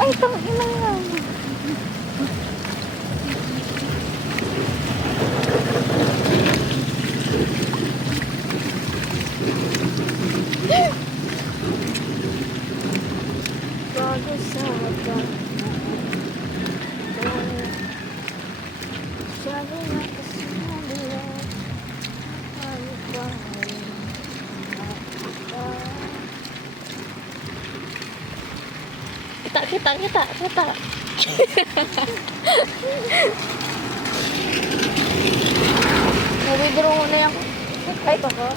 Ay, tangina nga. Bago sa mata. Sabi na kasi nila. Ano ba? Kita. Nag-withdraw mo na yan. Ay, baka.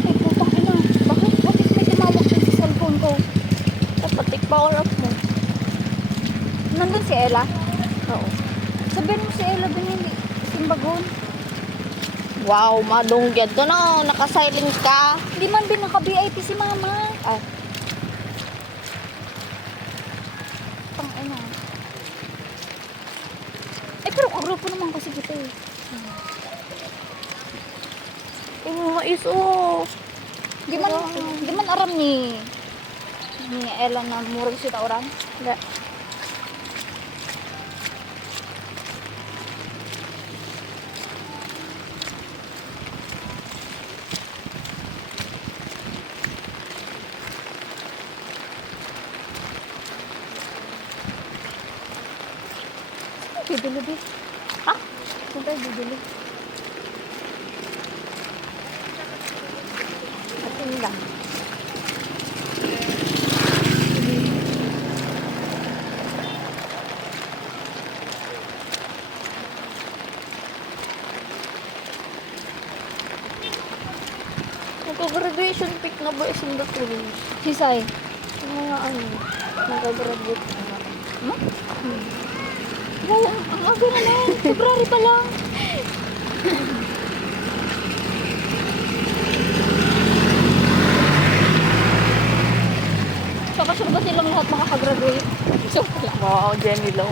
Ay, putang ina. Bakit may tumawag dun sa cellphone ko? Patik power up mo. Nandun si Ella? Oo. Sabihin mo si Ella dun hindi. Simbagon. Wow, madungged to no. Naka-silent ka. Hindi man din naka-VIP si Mama. Ay, Tang ina. Eh, pero kagrupo naman kasi kita eh. mais oh. Di man aram ni Ella na murag si Tauran. Hindi. Bibili di. Ha? Saan tayo bibili? Atin lang. Nagka-graduation pic na ba is in the Philippines? Sisay. Yung mga ano, nag-graduate na. Wow, ang aga na lang. February pa lang. Saka sure ba silang lahat makakagraduate? So, wala. Wow, Jenny Lo.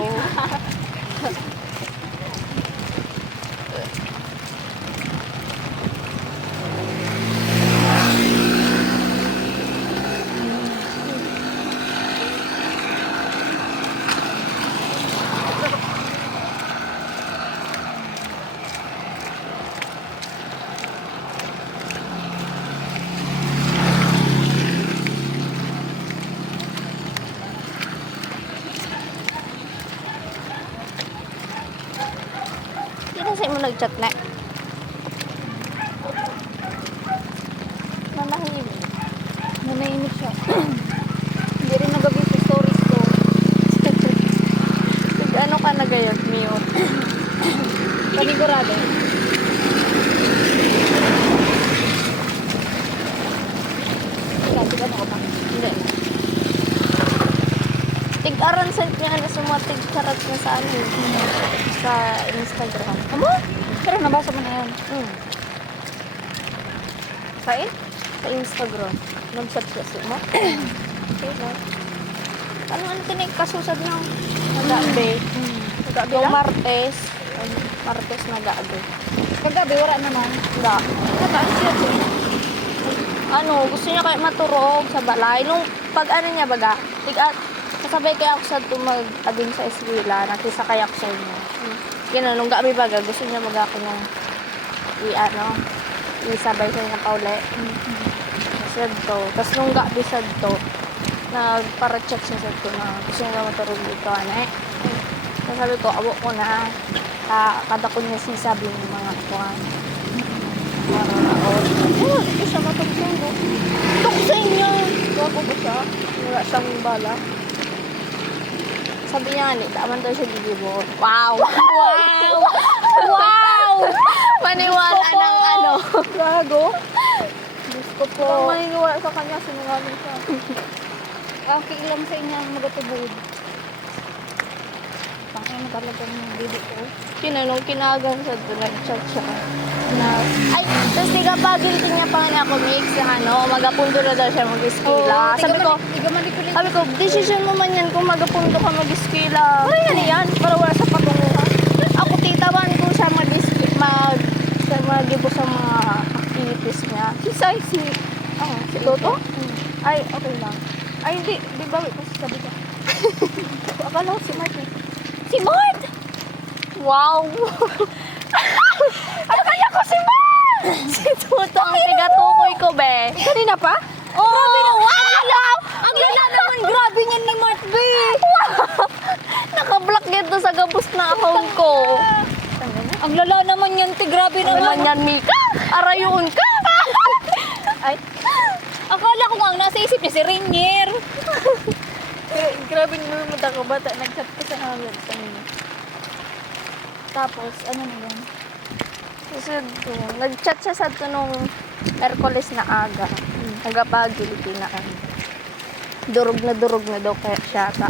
Sino sa'yo mo nag-chat na? Nanahimik. Nanahimik siya. Hindi rin nagabi sa stories ko. Ano ka na gayon, mute? Panigurado. Sabi ka na ko pa. Hindi. Tig-aran sent niya na sa mga tig-charat niya sa ano, sa Instagram. Amo? Pero nabasa mo na yan. Kain? Sa Instagram. Nag-chat siya sa mo. Okay lang. Ano tinig kasusad ng nagabi? Kagabi Yung lang? Martes nagabi. Kagabi, wala naman. Da. Nataan siya siya. Ano, gusto niya kayo maturog sa balay. Nung pag ano niya baga, kasabay kaya ako sa tumag-abing sa eskwela, nakisakay ako sa inyo. Ganun, nung gabi baga, gusto niya baga ako nung isabay sa inyo pauli. Sad to. Tapos nung gabi sad to, nagpara-check siya sad to na gusto niya maturog dito, ane. So sabi ko, abo ko na, kada ko niya sisabi ng mga kuhan. Oh, ito siya matugtog. Tuksin niya! Huwag ko ba siya? Wala siyang bala. Sabi niya nga, taman daw siya gigibot. Wow! Wow! Wow! Maniwala ng ano. Gago. Diyos ko po. Kung maniniwala sa kanya, sinungaling siya. Okay lang sa inyo ang magatubod. Tangin na talaga yung bibi ko. Nung kinagan sa doon, nag-chat siya. Ay, tapos di ka pa, guilty niya pa nga ako, mix, magapundo na daw siya mag-eskwela. Sabi ko, decision mo man yan kung magapundo ka mag-eskwela. Parang yan yan, para wala sa patunguhan. Ako, titawan ko siya mag-ibo sa mga activities niya. Si Toto? Ay, okay lang. Ay, hindi, di ba, kasi sabi ko. Akala ko si Mart eh. Si Mart! Wow! Ay, kaya ko si Mart! Si Toto ang tigatukoy ko, be. Kanina pa? Oo! Wow! Ang lala naman, grabe niyan ni Mart, B! Naka-block dito sa gabos na account ko. Ang lala naman yan, te, grabe Ano naman. yan, Mika? Arayun ka! Ay, akala ko nga ang nasa isip niya si Rainier. Grabe naman mo ka bata. Nag-chat ko sa namin sa inyo. Tapos, ano na yan? Kasi nag-chat siya sa nung Merkulis na aga. Nagapagiliti na ano. Durog na daw kaya siya ka.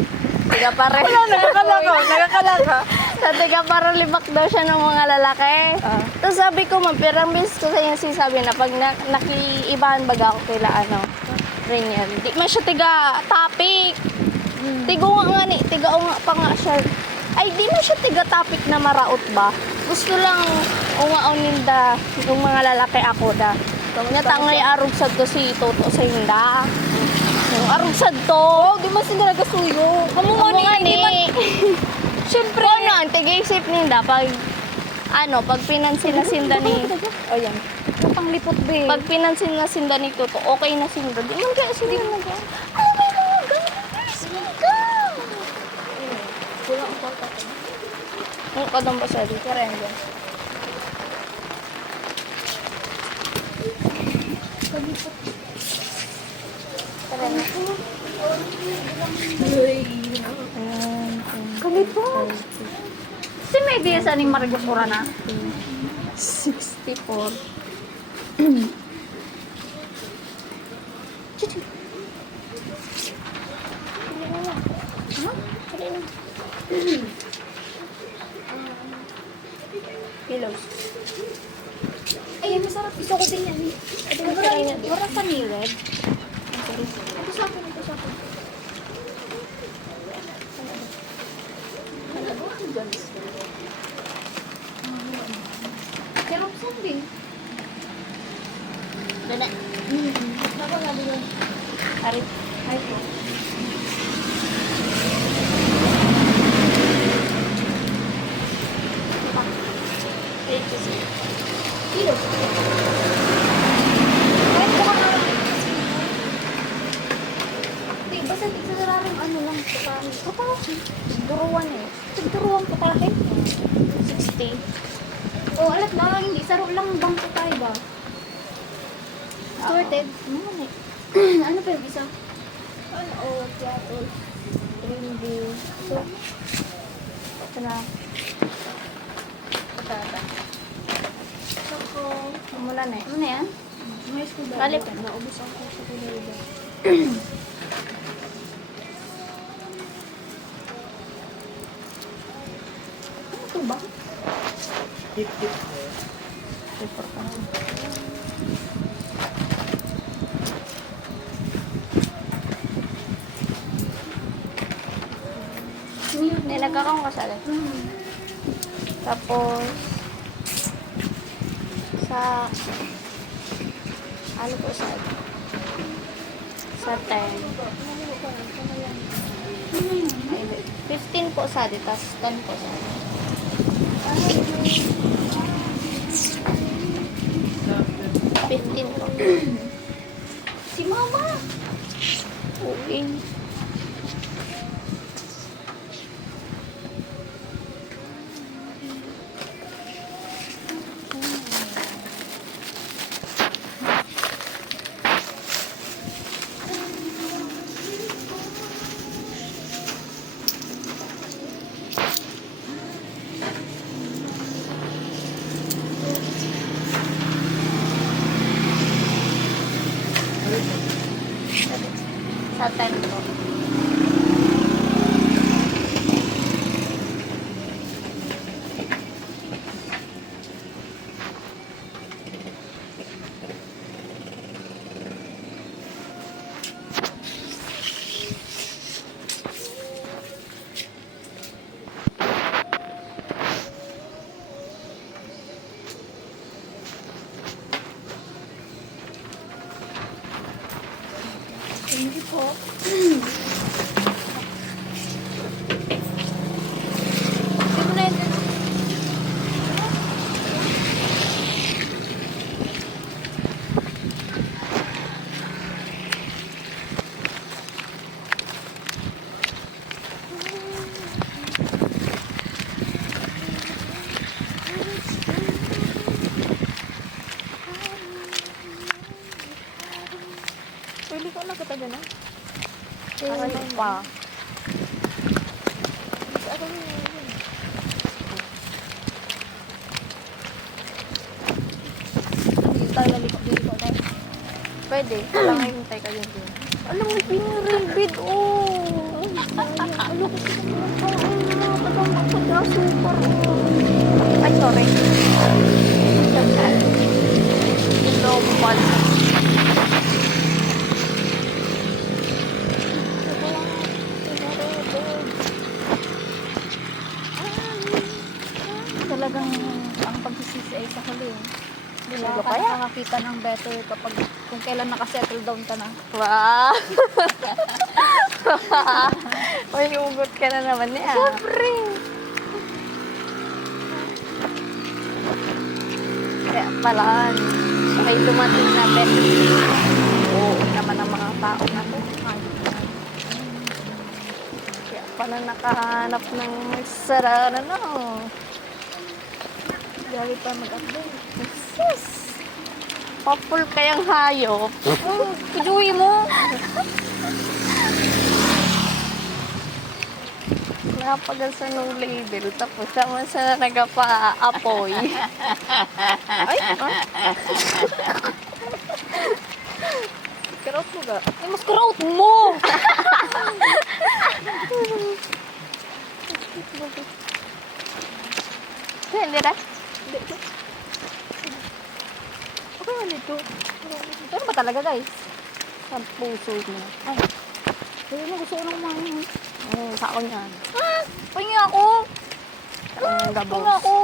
Tiga para nagakalaka. Sa tiga para libak daw siya ng mga lalaki. Tapos sabi ko, mampirambis ko sa yung sinasabi na pag nakiibahan baga ako kila Rainier. Di man siya tiga topic. Tigo nga ni, tiga nga pa nga siya. Ay, di man siya tiga topic na maraot ba? Gusto lang unga-uninda yung mga lalaki ako da. Natangay arog sa to si Toto sa hinda. Yung arog sa to. Oh, di man sila nagasuyo. Kamu nga ni. Siyempre, ang tiga-isip ninda pag pag pinansin na sinda ni Ayan. Pang lipot, be. pag pinansin na sinda ni Toto, okay na sinda. Di man kaya sinda na kaya. Oh my God, guys, Mika! Wala ang kwarta ko. Ang kadang ba siya dito? Kaya yan. Kalipot. Si Media sa ni Marigosura na? 64. Kilos. Ay, masarap. Gusto ko din yan. Wala pa ni Red. Ito sa akin, ito sa akin. Sarap din. Dala. Napagado yun. Arit. Ay, po. Kilo. Kahit buka na lang. Di, basta di sa larang ano lang. Patahe. Duruan eh. Tigturuan patahe. 60. O, alat lang. Hindi. Saro lang bang patahe ba? Sorted. Ano pa yung isa? Plato. Hindi. So, ito na. Patata. Soko. Mula na eh. Ano na yan? May school ba? Balik. Naubos ako sa kulay. Ano ito ba? Paper pa. Nilagakang kasali. Tapos, sa, ano po sa 10. Ay, 15 po sa di, tapos 10 po sa 15 po. Si Mama! Okay. Sa 10 po. Oh. Hindi mo na yun. Pwede ko na kita dyan ah. Eh, Ano pa? Hindi tayo laliko dito tayo. Pwede. Kailangan hintay ka din din. Alam mo, piniribid, oh. Ano ko sa mga kain na. Tagang makapag super, oh. Ay, sorry. Normal. Talagang ang pagsisisi ay sa huli. Hindi Ano ka kaya? nakakakita ng better kapag kung kailan nakasettle down ka na. Wow! Uy, ugot ka na naman niya. Siyempre! Kaya pala, may dumating na bet. Oo naman ang mga tao na to. Kaya pala nakahanap ng magsarara na. Dali pa mag-update. Sus! Papul kayang hayop. Kujuwi mo! Napagal sa no label, tapos naman sa nagapa-apoy. Ay! Karot mo ga? Ay, mas karaot mo! Hindi na. Okay, ano ito? Ano ba talaga, guys? Sa puso mo. Ay, hindi mo gusto ko nang kumain. Sa ako niyan. Ah! Pahingi ako! Ang Pahingi gabos. ako!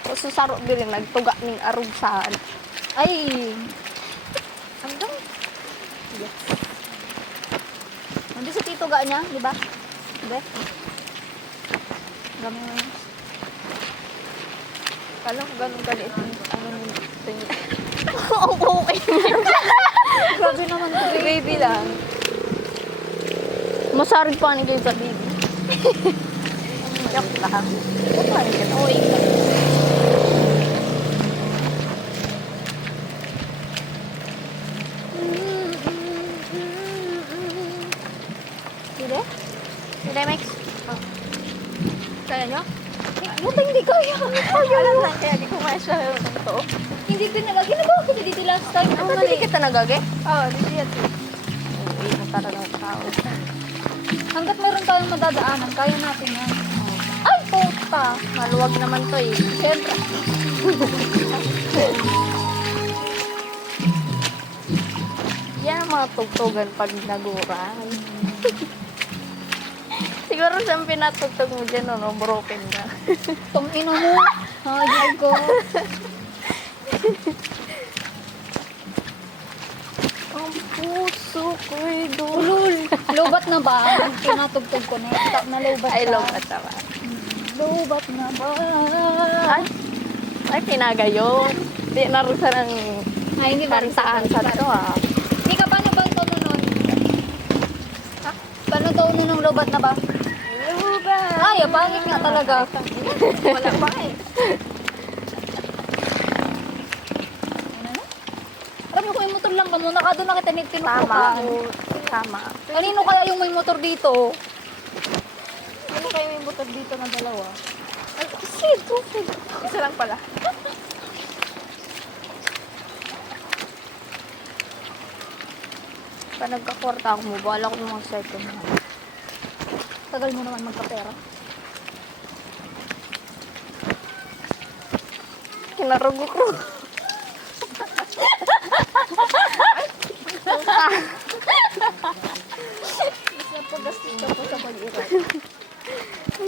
Tapos susaro din nagtuga ng arugsan. Ay! Hanggang? Yes. Nandun sa tito ga niya, di ba? Hindi? Gami mo yun. Kala ko ganun galit. Ano yung ang okay. Grabe naman to, babe. Baby lang. Masarig pa ni kayo sa baby. Joke lang. Paano ka na? Uy ka. Hindi? Hindi, Max. Kaya niya? Buta hindi kaya. Alam lang kaya di ko maesya ng to. Hindi pinalagi na ba ako dito last time? Ano Ano hindi kita nagage? Oo, dito yan. Uy, talaga ang tao. Hanggat meron tayong madadaanan, kaya natin yan. Ay, puta! Maluwag naman to eh. Siyempre. Yan ang mga tugtugan pag naguran. Siguro siyang pinatugtog mo dyan, no? Broken ka. Tong ino mo. Ay, ko. Ang puso ko'y Ulul. Lobat na ba? Ang pinatugtog ko na. Na lobat Ay, siya. long at tawa. Lobat na ba? Ay, pinagayon. Di narusa ng Ay, hindi ba? kantaan sa to, ah. Hindi ka, paano ba ang tono nun? Ha? Paano tono ng lobat na ba? Luba! Ay, pangit nga talaga. Wala pa eh. Alam mo kung may motor lang ka muna, doon na kita Tama. tinutukan. Tama. Kanino kaya yung may motor dito? Ano kaya may motor dito na dalawa? Sige. Isa lang pala. Pa nagkakwarta ako mo, bala ko mga second hand. Tagal mo naman magkapera. Kinarugo ko. Kasi pag-gastos ka pa sa pag-irat.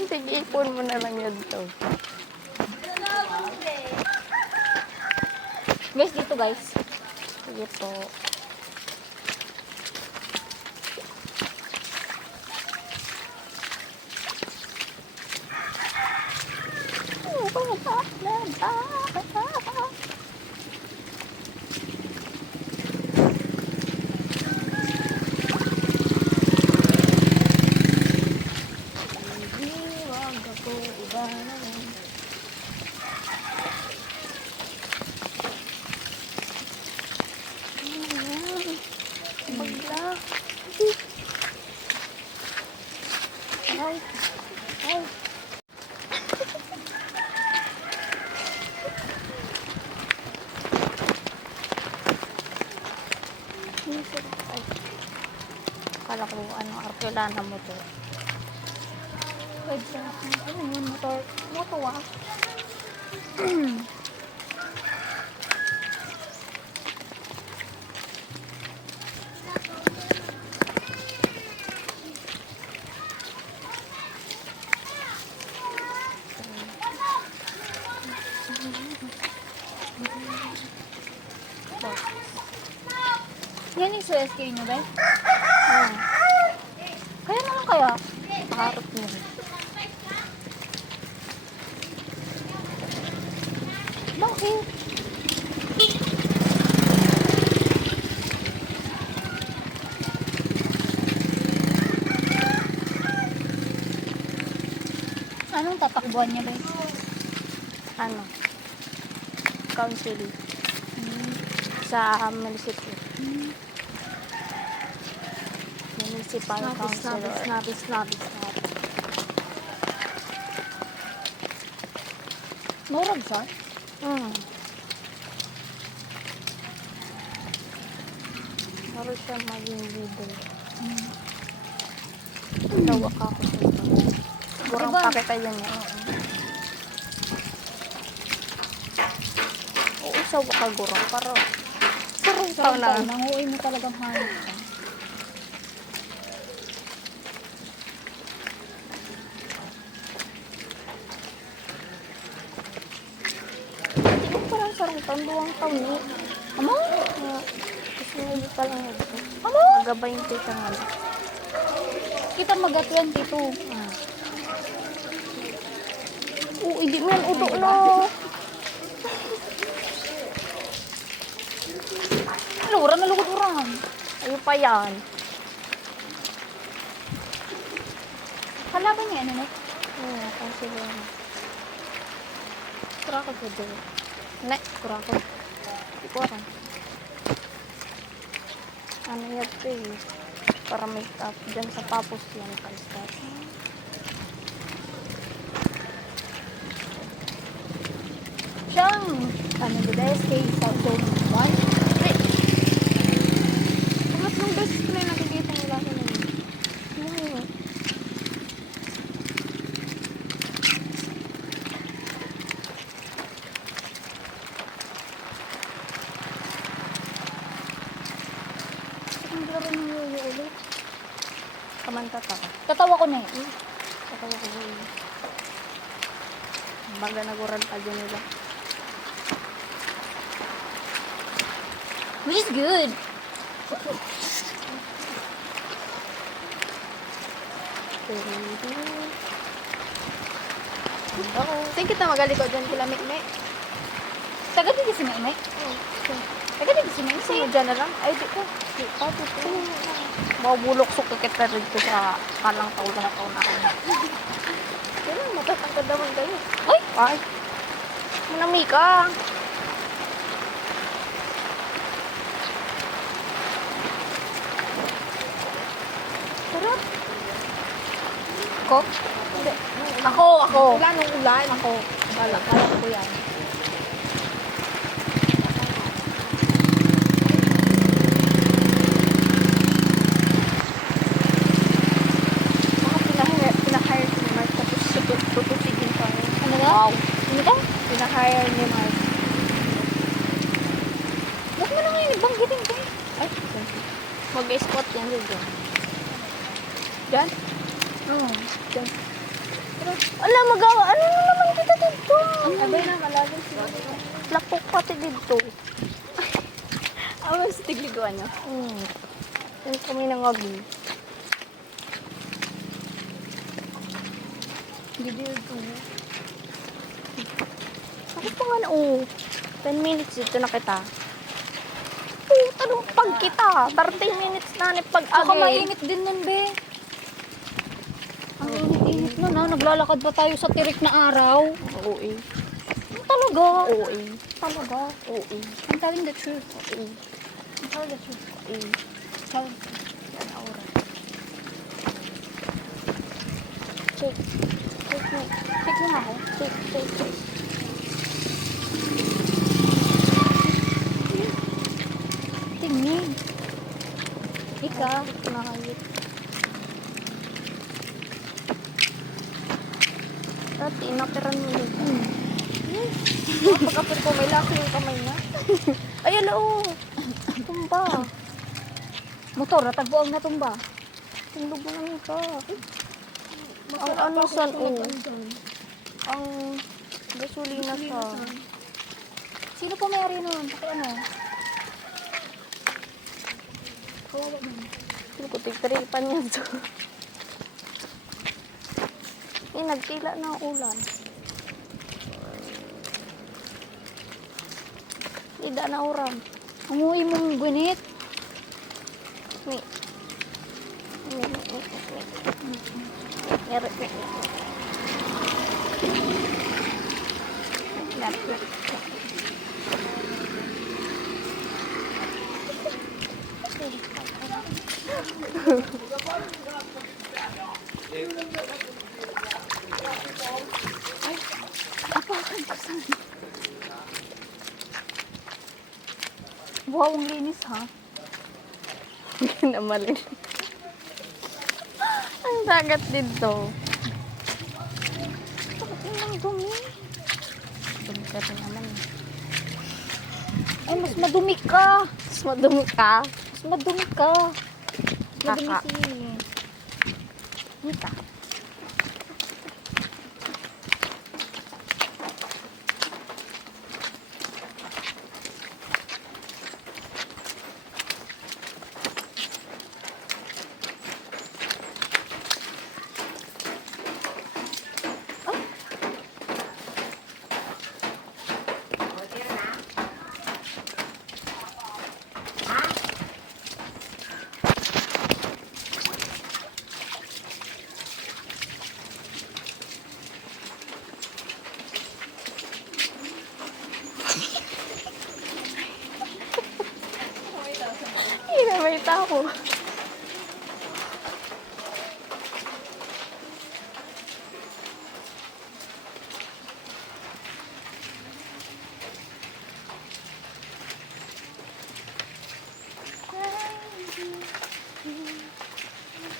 Sige, ipon mo na lang yun to. Guys, dito guys. Sige po. Wag ako iba naman. Bagla. Ay. Ay. Ay. Kala ko ano, arkilana mo to. Pwede sa ano yun, motor. Moto ah. Yan yung SK nyo, ba? Hmm. Kaya naman kaya? Harap mo. Bakit? Anong tatakbuhan niya, ba? Ano? Council. Sa municipal. Municipal councilor. Snobby. Murag sa? Hmm. Maro siya maging leader. Tawag ako sa ito. Sigurang Diba? pakita yun niya. Oo, sa wakagurang. Para sarong taon na. Nanguwi mo talagang hangin ka. Hindi ko parang sarong taon. Duwang taon eh. Amo? Kasi hindi pa lang ito. Amo? Magabay yung tita nga. Kita mag-22. Oo, hindi mo yan udo na. Lura na lugod orang. Ayun pa yan. Kalaban niya, ano na? Oo, kasi yan. Kurako ko doon. Ne, kurako. Hindi ko alam. Ano yan ito eh. Para make up. Diyan sa papos yan. Kalstat. Siyang, ano ba, SK sa zone 1? Pangatlong beses ko na yung nakikita ng laki na yun. Ang laro ng yoyo ulit. Kamanta ka. Tatawa ko na eh. Saka ko yun. Baga naguran pa dyan nila. Which is good. Think kita magaliko dyan kila Mikmek. Taga di si Meme. Taga di si Meme. Sino dyan na lang? Ay, di ko. Di pa, di ko. Mabulok so kita rito sa kanang taon na taon na. Yan ang matatangkad naman kayo. Ay! Ay! Manami ka. Sarap. Ko? Hindi. Ako. Ulan ng ulan. Ako. Balak ko yan. Mga pinahire ni Mark tapos tutusigin pa rin. Ano na? Wow. Ano ka? Pinahire ni Mark. Huwag mo na ngayon ibanggitin ko eh. Ay, mag-escort yan dito. Diyan? Oo. Diyan. Ala, magawa. Ano na naman kita dito? Abay na, malalim siya. Lapok pati dito. Awas tigliguan niya. Yung kami ng gabi. Gidil ko. Gusto nga na, 10 minutes dito na kita. Oo, tanong pag kita. 30 minutes na ni Baka pag-agi. mainit din nun, be. Ang init-init nun, ha? Naglalakad pa tayo sa tirik na araw. Oo, Talaga. Oo, Talaga. Oo, I'm telling the truth. Oo, I'm telling the truth. Oo. Tell Yan, aura. Check. Check mo. Check mo nga ako. Check, check, check. Tingin. Ika. Nakayit. Dati, inaperan mo yun. Pagkapit ko, may laki yung kamay niya. Ay, ala, tumba. Motor, natagpo ang natumba. Tindog mo naman ka. Ang ano san, ang gasolina sa. Sino po may-ari nun? Paki ano? Kawawa mo. Sino ko, tigtaripan niya to. Nagtila na ang ulan. Ida na uram. Umuwi mong gunit. Ni. Apakan ko saan. Wow, ang linis ha. Namalin. Ang dagat dito. Bakit yun ang dumi? Dumi ka rin naman. Ay, mas madumi ka. Mas madumi ka. Mas madumi ka. Madumi Kaka. si... Nita. May tao.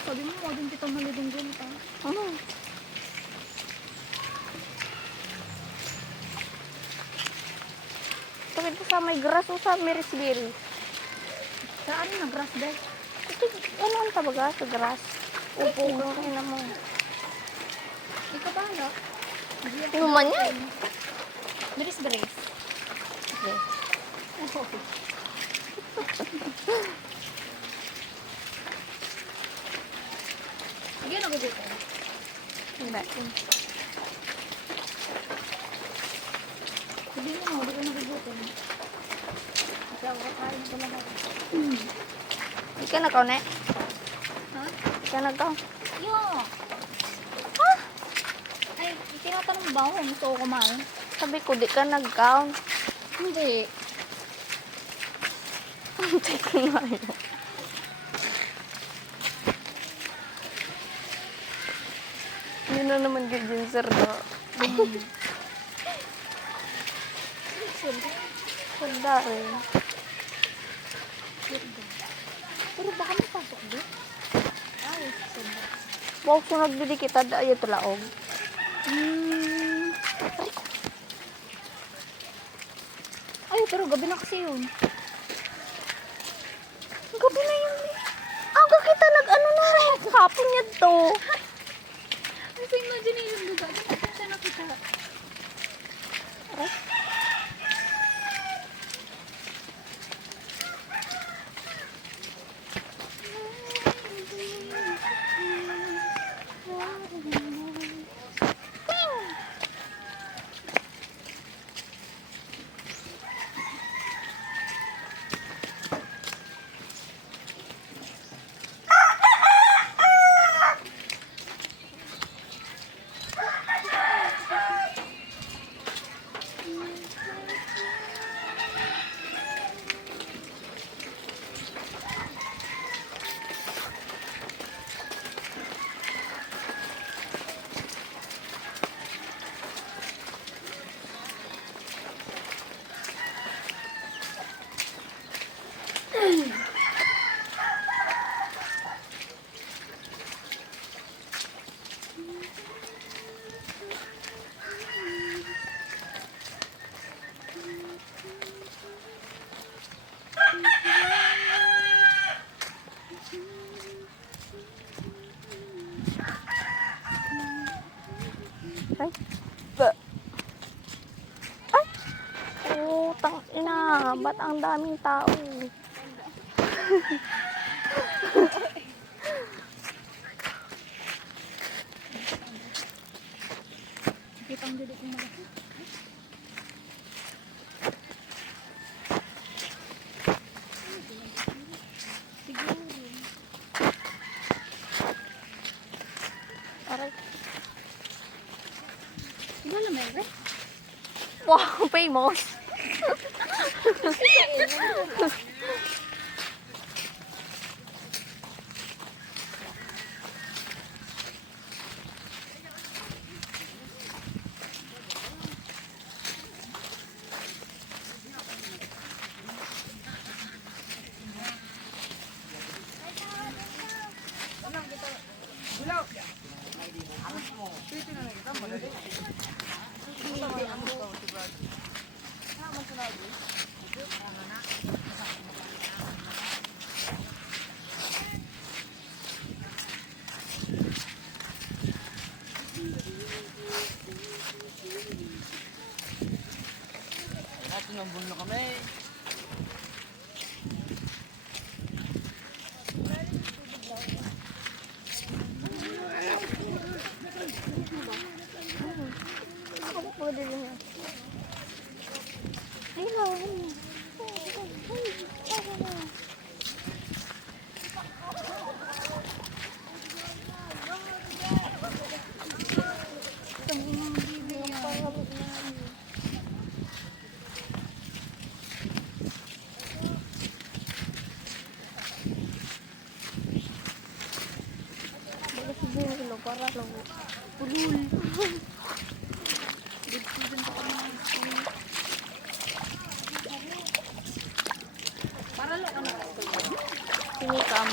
Sabi mo, huwag din kitang malidunggun pa. Ano? Bakit ka sa may grass o sa Marisville? Saan na grass bed? Ito, ano ang tabaga sa grass? Upo kang kaya mo. Ikaw ba ano? Ano man yan? Grace Grace. Okay. Sige, nagugutom. Hindi. Sabi mo, hindi ko nagugutom. Kasi ako kakain ko lang ako. Hindi ka nagkaw na. Ha? Hindi ka nagkaw. Yo! Ha? Ay, tinatanong ba ako kung gusto ko kumain? Sabi ko, di ka nagkaw. Hindi. Hindi ko na yun. Hindi na naman ganyan, sir. Sanda rin. Pero baka may pasok doon. Ay, sanda. Wow, sunod din kita. Ayaw talaog. Ay, pero gabi na kasi yun. Gabi na yun. Aga kita nag-ano na. Kapon niya to. Ay, so imagine yung lugar. Saan siya nakita? Aray. ba't ang daming tao? Kitang dili kong malaki. Siguro. Aray. Ilan na meron? Wow, famous. Sinambol na kami. Ako pwede din yan. Hello. Para lang. Pulul. Para lo ka na. Sinikam.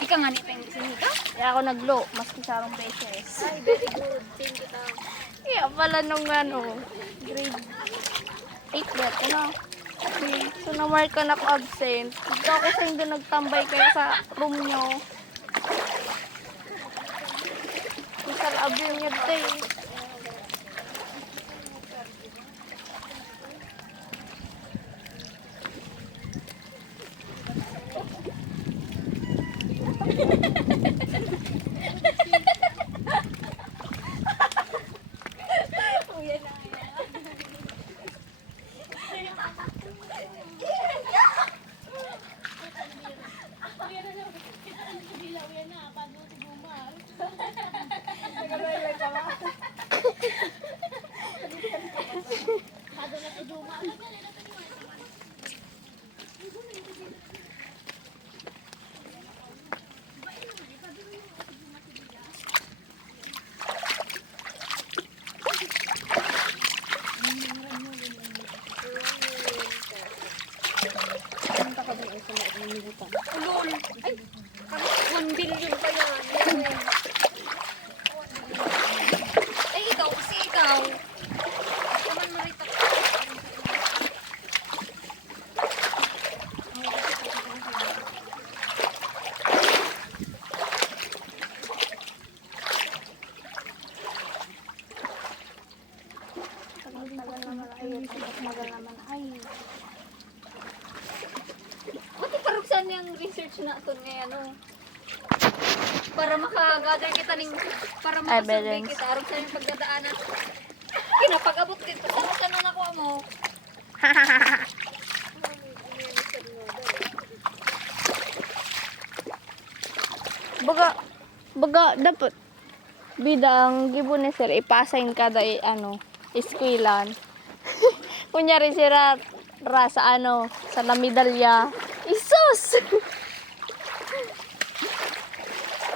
Ika nga ni Peng sinika? Kaya ako naglo, maski sarong beses. Ay, very good. Thank you, Tao. Kaya pala nung grade 8 ba ito na? Okay. So, na-mark ka na ako absent. Dito ako sa hindi nagtambay kayo sa room nyo. Isa labi yung yadda eh. Ulol. Ay, 1 billion pa yan. Ay, ikaw kasi ikaw. Naman marita ka. Tagal naman ay. Mati karuksan yung research na ito ngayon, ano? Para makagather kita ning para makasurvey Evidence. kita aron sa yung pagdadaanan. Kinapag-abot dito sa na nakuha mo. Baga dapat bidang gibon ni sir ipasign kada iskwilan. Kunyari sira sa sa la medalya. Isus.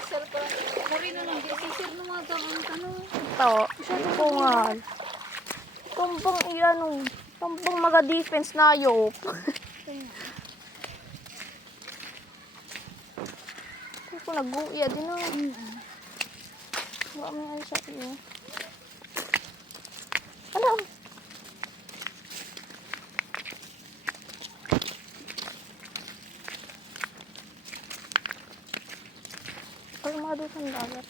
Sir pa. Marino lang di sir no mga ano. To, ko nga. Kumpang maga-defense na yok. Ko nag-uya din na. Wa may ay siya iyo. Ano? Kalmado sa dagat.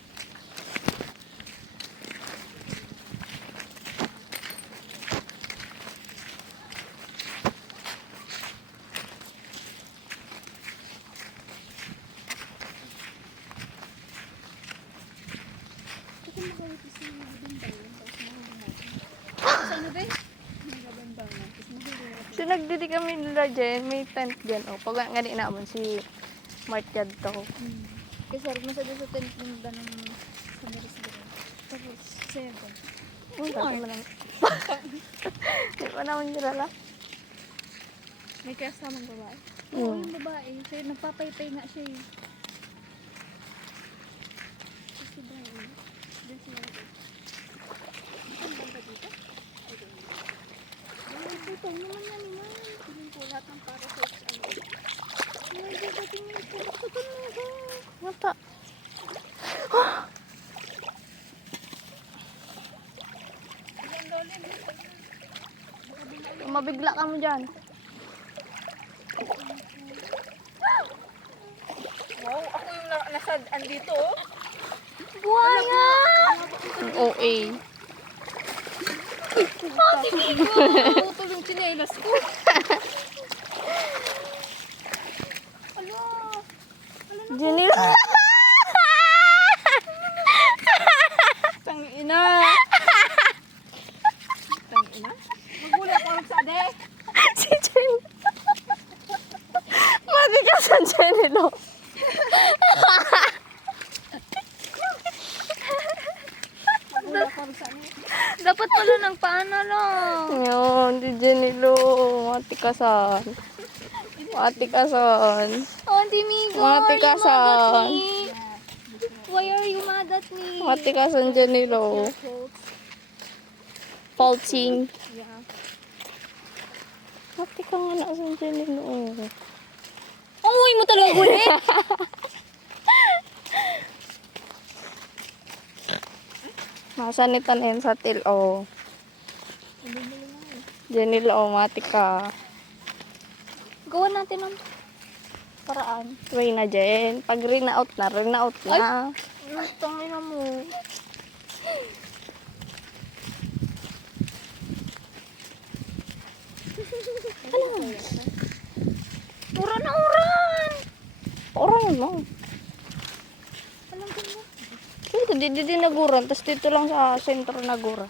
nagdidi kami nila dyan, may tent dyan. O, pag nga di naman si Mart Yad to. Kasi sarap mo sa doon sa tent ng ganang sa Marisboro. Tapos, 7. Uy, dati mo naman. Di pa naman kilala. May kasamang babae? Mm. Oo, yung babae. Siya, nagpapaypay nga siya eh. Kasi ba yun? Doon siya. Ang banda dito? Ay, doon. Ay, puto naman yan naman. Tingin ko lahat ng parasites. Ay, tingin ko. Puto naman. Mata. Mabigla ka mo dyan. Wow, ako yung nasa andito oh. Buhaya! OA. Putol yung tsinelas ko. Ala. Jenny. Tangina. Tangina. Magulat ko sa ade. Si Jenny. Mati ka sa Jenny, no? Magulat ko sa ade. Dapat pala ng paano lang. Yun, si Jenny Lo. Mati ka sa. Mati ka sa. Auntie Migo, Mati ka sa. why are you mad at me? Mati ka sa Jenny Lo. Faulting. Yeah. Mati ka nga na sa Jenny Lo. Umuwi mo talaga ulit. Masanitan yan sa tilo. Jenny Lo, mati ka. Gawa natin ng paraan. Way na Jen. Pag rina-out na. Tangina mo. Ura na uran! Orang mo. Alam ko na. Dito, di naguran. Tapos dito lang sa sentro nagura.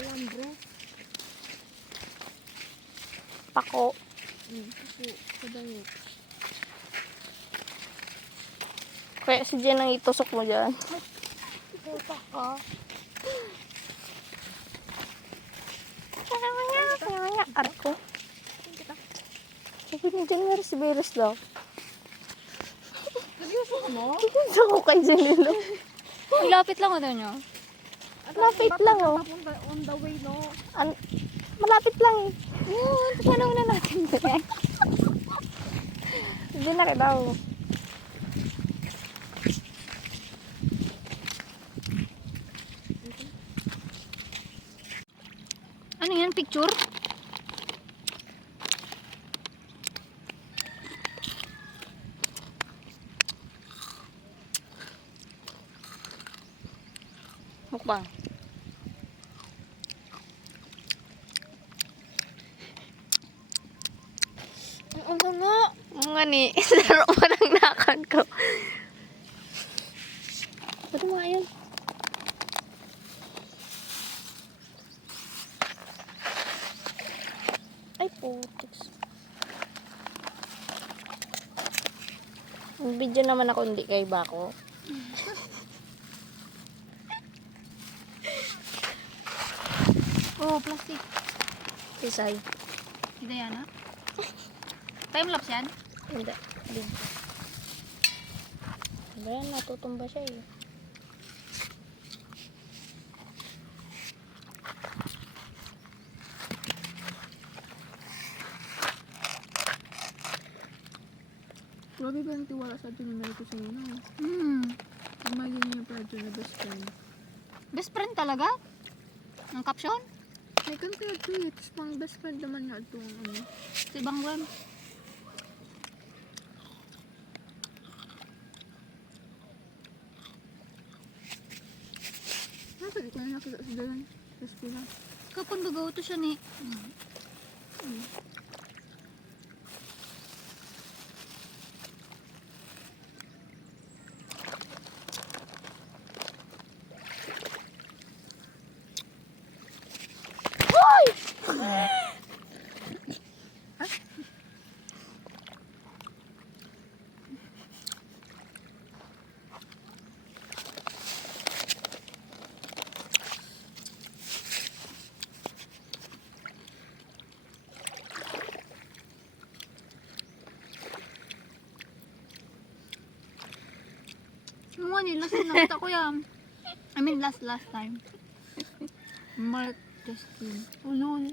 Alam bro. Pako. Kadayot. Kaya si Jen ang itusok mo dyan. Puta ka. Arko. Sabi ni Jen, meres daw. Seryoso ka mo? Gusto ko kay Jen nilo. Lapit lang ano nyo? Lapit lang oh. On the way no? Malapit lang eh. Yun, paano na natin yan? Hindi na daw. Ano yan? Picture? Mukbang. Ang ano? Mga ni, laro pa ng nakan ko. Ba't mga yun? Ay, putiks. Video naman ako, hindi kay Bako. Oh, plastic. Isay. Hindi yan ha? Time-lapse yan? Hindi. Video. Diba yan, natutumba siya eh. Grabe ba ang tiwala sa atin yung ko sa inyo? No? Imagine niyo pa dyan na best friend. Best friend talaga? Ang caption? May kanta ito eh. Tapos pang best friend naman nga itong ano. Si Bangwan. Pwede ko na nakita sa dalan. Tapos pila. Kapag nagawa to siya ni... nga ni, last na nakita ko yan. I mean, last time. Mark Justin. Ulol.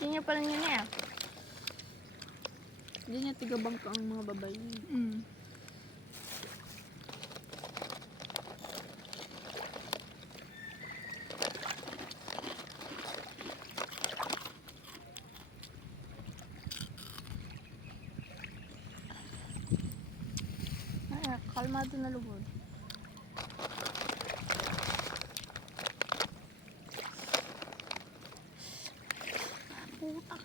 Senior pa lang yun eh. Hindi niya tigabangka ang mga babae niya. Ay, kalmado na lubod. Puta.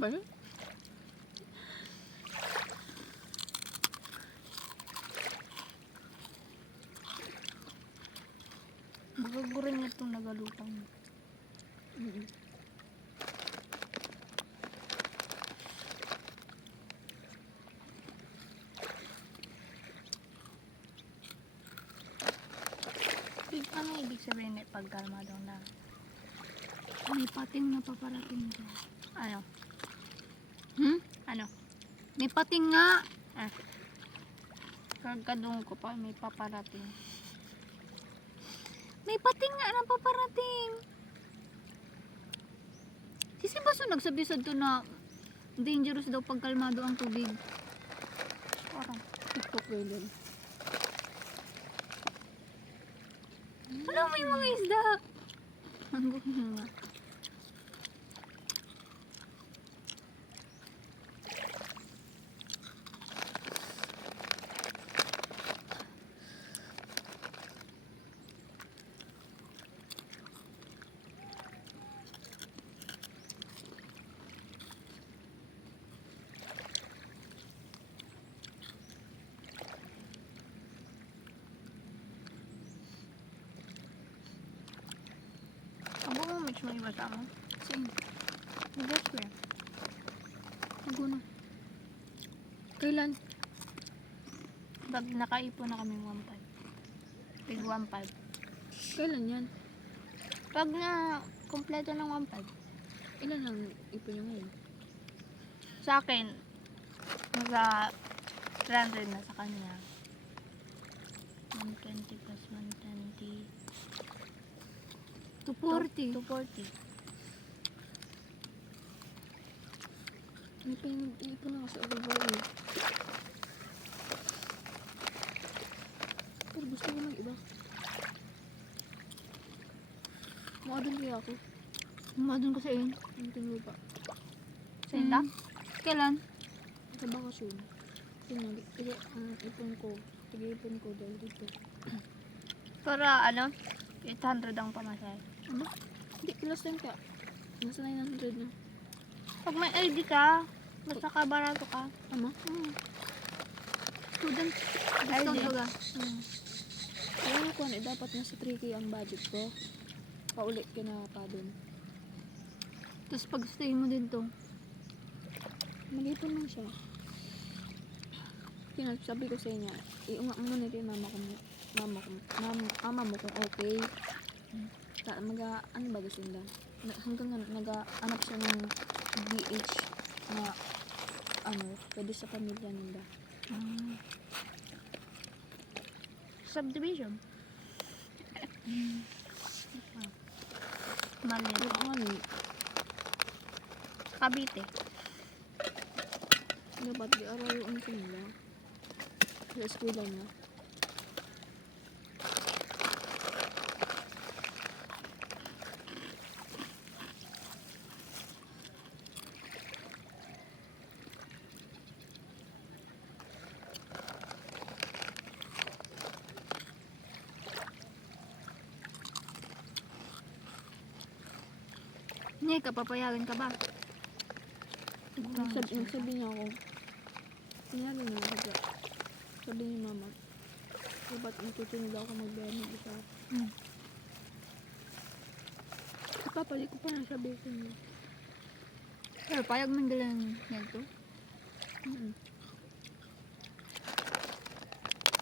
Ba yun? Magagurin niya itong nagalutang. Ano ibig sabihin na pag kalmado na? May pating na paparating ko. Ano? Ano? May pating nga! Kagkadong ko pa, may paparating. May pating nga na paparating! Sisi Baso nagsabi-sad to na dangerous daw pag kalmado ang tubig. Parang. TikTok ganyan. Alam mo yung mga isda! Ang gusto nga. Abo mo, mix mo iba tama. Saan? Mag-guess ko yan. Ako na. Kailan? Pag nakaipon na kami 1.5. Big 1.5. Kailan yan? Pag na kompleto ng 1.5. Ilan ang ipon niyo ngayon? Sa akin, nasa 300 na sa kanya. 120 plus 120. 240. 240. May ipon na kasi ako babae. Pero gusto ko ng iba. Maadun kaya ako. Umadun ko sa in. Ang tinlupa. Sa inda? Kailan? Sa bakasyon. Kasi ang ipon ko, tig-ipon ko dahil dito. Para ano, 800 ang pamasahe. Ano? Hindi, last time ka. Nasa 900 na. Pag may ID ka, mas nakabarato ka. Ano? Student. ID. Discount baga. Kaya ko dapat nasa 3K ang budget ko. Paulit ka na pa dun. Tapos pag stay mo dito, mag-ipon lang siya. Sabi ko sa inyo, iunga mo na rin mama mo kung okay. Ano ba gusto nila? Hanggang nag-anak siya ng DH na pwede sa pamilya nila. Subdivision. Mali. Ano? Cavite. Dapat di-araw sa nila. Sa eskwela niya. Hindi ka, papayagan ka ba? Nagsabi niya ako. Kunyari na lang. Sabi ni mama. Ba't natutunog ako mag-bayad ng isa? Ipapalik ko pa na sabi ko niya. Pero payag man galang yan to.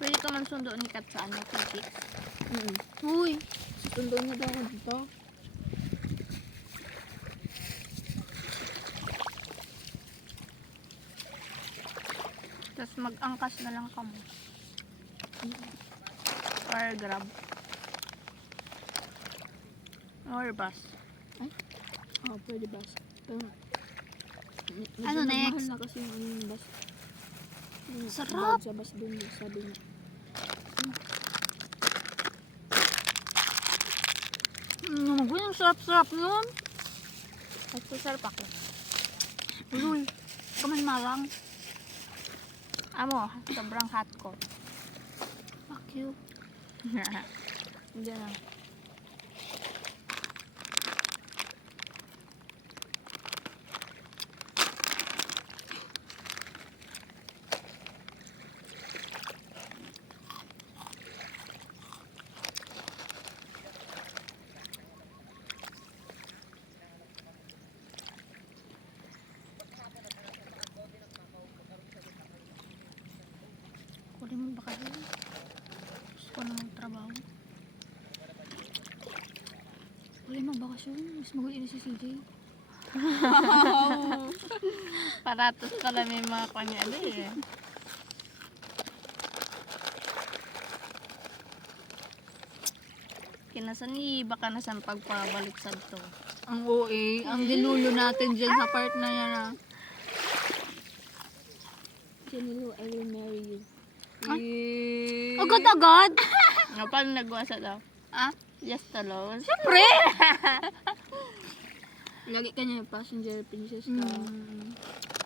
Pwede ka man sundo ni Kat sa ano, T6. Uy! Susundo niya daw ako dito. Tapos mag-angkas na lang ka mo. Or grab. Or bus. Oo, pwede bus. Pero, Ano next? Mahal na kasi yung bus. Yung Sarap! bayad sa bus dun, sabi niya. Ang sarap-sarap nun. At sarap ako. Uy, kaman marang. Amo, sobrang hot ko. Fuck you. Hindi na. Kunin mo ba kayo? Gusto ko na magtrabaho. Wala mo bakasyon. Mas magulit na si CJ. Paratos ka lang may mga kanya eh. Kinasani, baka na sa pagpabalik sa to. Ang OA. Ang dilulo natin dyan sa part na yan ah. Janilo, I will marry you. Agad-agad! Nga paano nagwasa daw? Ah? Just alone? Siyempre! Lagi ka niya passenger princess ka.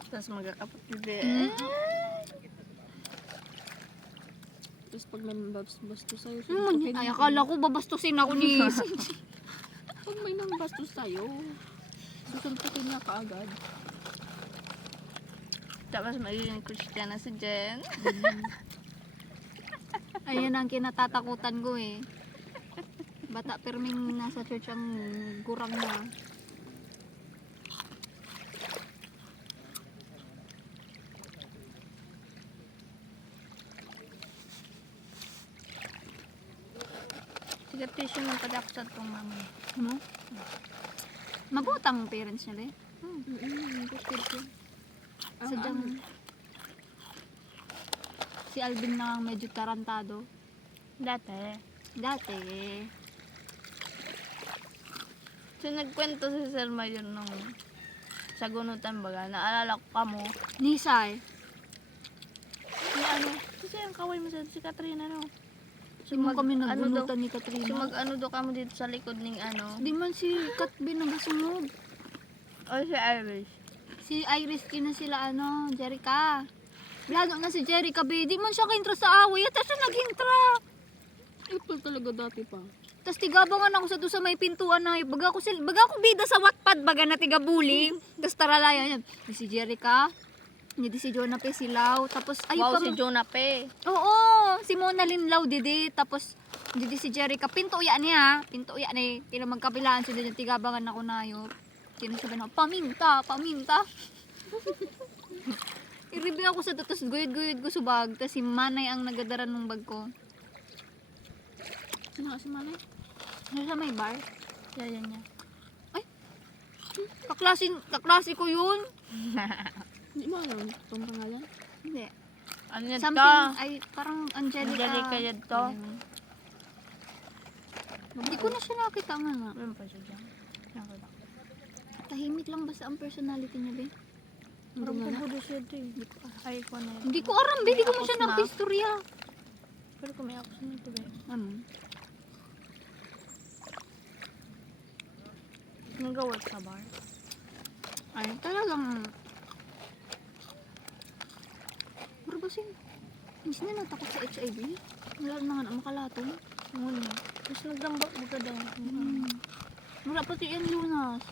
Tapos magkakapatid eh. Tapos pag may basto sa'yo, Ay, akala ko babastusin ako ni pag may nang bastos sa'yo, susuntukin niya kaagad. Tapos magiging Christian na si Jen. Ayan ang kinatatakutan ko eh. Bata perming nasa church ang gurang na. Sigatisyon ng padaksan tong mama. Ano? Mabutang parents niya eh. Sadyang Si Alvin na ang medyo tarantado. dati. Dati. So nagkwento si Sir Mayon nung sa gunutan baga. Naalala ko ka mo. Nisay. Si ano? Kasi ang kaway mo sa si Katrina no. Si mo kami ano nagbunutan daw? ni Katrina. Si mag-ano daw kamo dito sa likod ng ano. Di man si Katbin nagasunog. O si Iris. Si Iris na sila ano, Jerica. Lalo na si Jerica B. Di man siya ka-intra sa away. At siya nag-intra. April talaga dati pa. Tapos tigabangan ako sa doon sa may pintuan na baga ko bida sa Wattpad baga na tigabuli. Tapos taralayan yan. Di si Jerica. Hindi si Jonah P. Silaw. Tapos ay Wow, pa si Jonah Pe. oo, si Mona Linlaw didi. Tapos didi si Jerica. Pinto uya niya. Pinto uya ni. Tila magkabilaan sila dyan. Tigabangan ako na yun. Tinasabi na, paminta. I-review ako sa tapos guyod-guyod ko sa bag. Tapos si Manay ang nagadara ng bag ko. Sino si Manay? Ano sa may bar? Yan niya. Ay! Kaklase ko yun. Hindi mo alam itong pangalan? Hindi. Ano yan Something, to? ay parang Angelica. Angelica yan to. Hindi ko na siya nakita nga nga. Meron pa siya dyan. Nakita. Tahimik lang basta ang personality niya, be? Parang Hindi nga na. kabudo siya din. Ay, ko na yun. Hindi ko aram, be. Hindi ko mo Tapos siya na. nakistorya. Pero kung may ako sa nito ba? Ano? Nag-work sa bar. Ay, talagang... Pero ba siya? Hindi na natakot sa HIV? Wala na nga na makalatong. Muna. Tapos nagdambak mo ka daw. Wala pati yan, Lunas.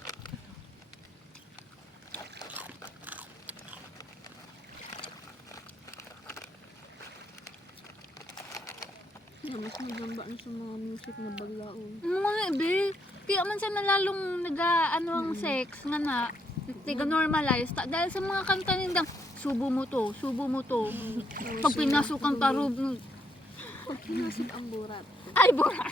Na mas maganda sa mga music na baglaon. Mga be, kaya man siya na lalong ano ang sex nga na tiga normalize dahil sa mga kanta nindang subo mo to. Pag pinasok ang tarob Pag pinasok ang burat. ay bura.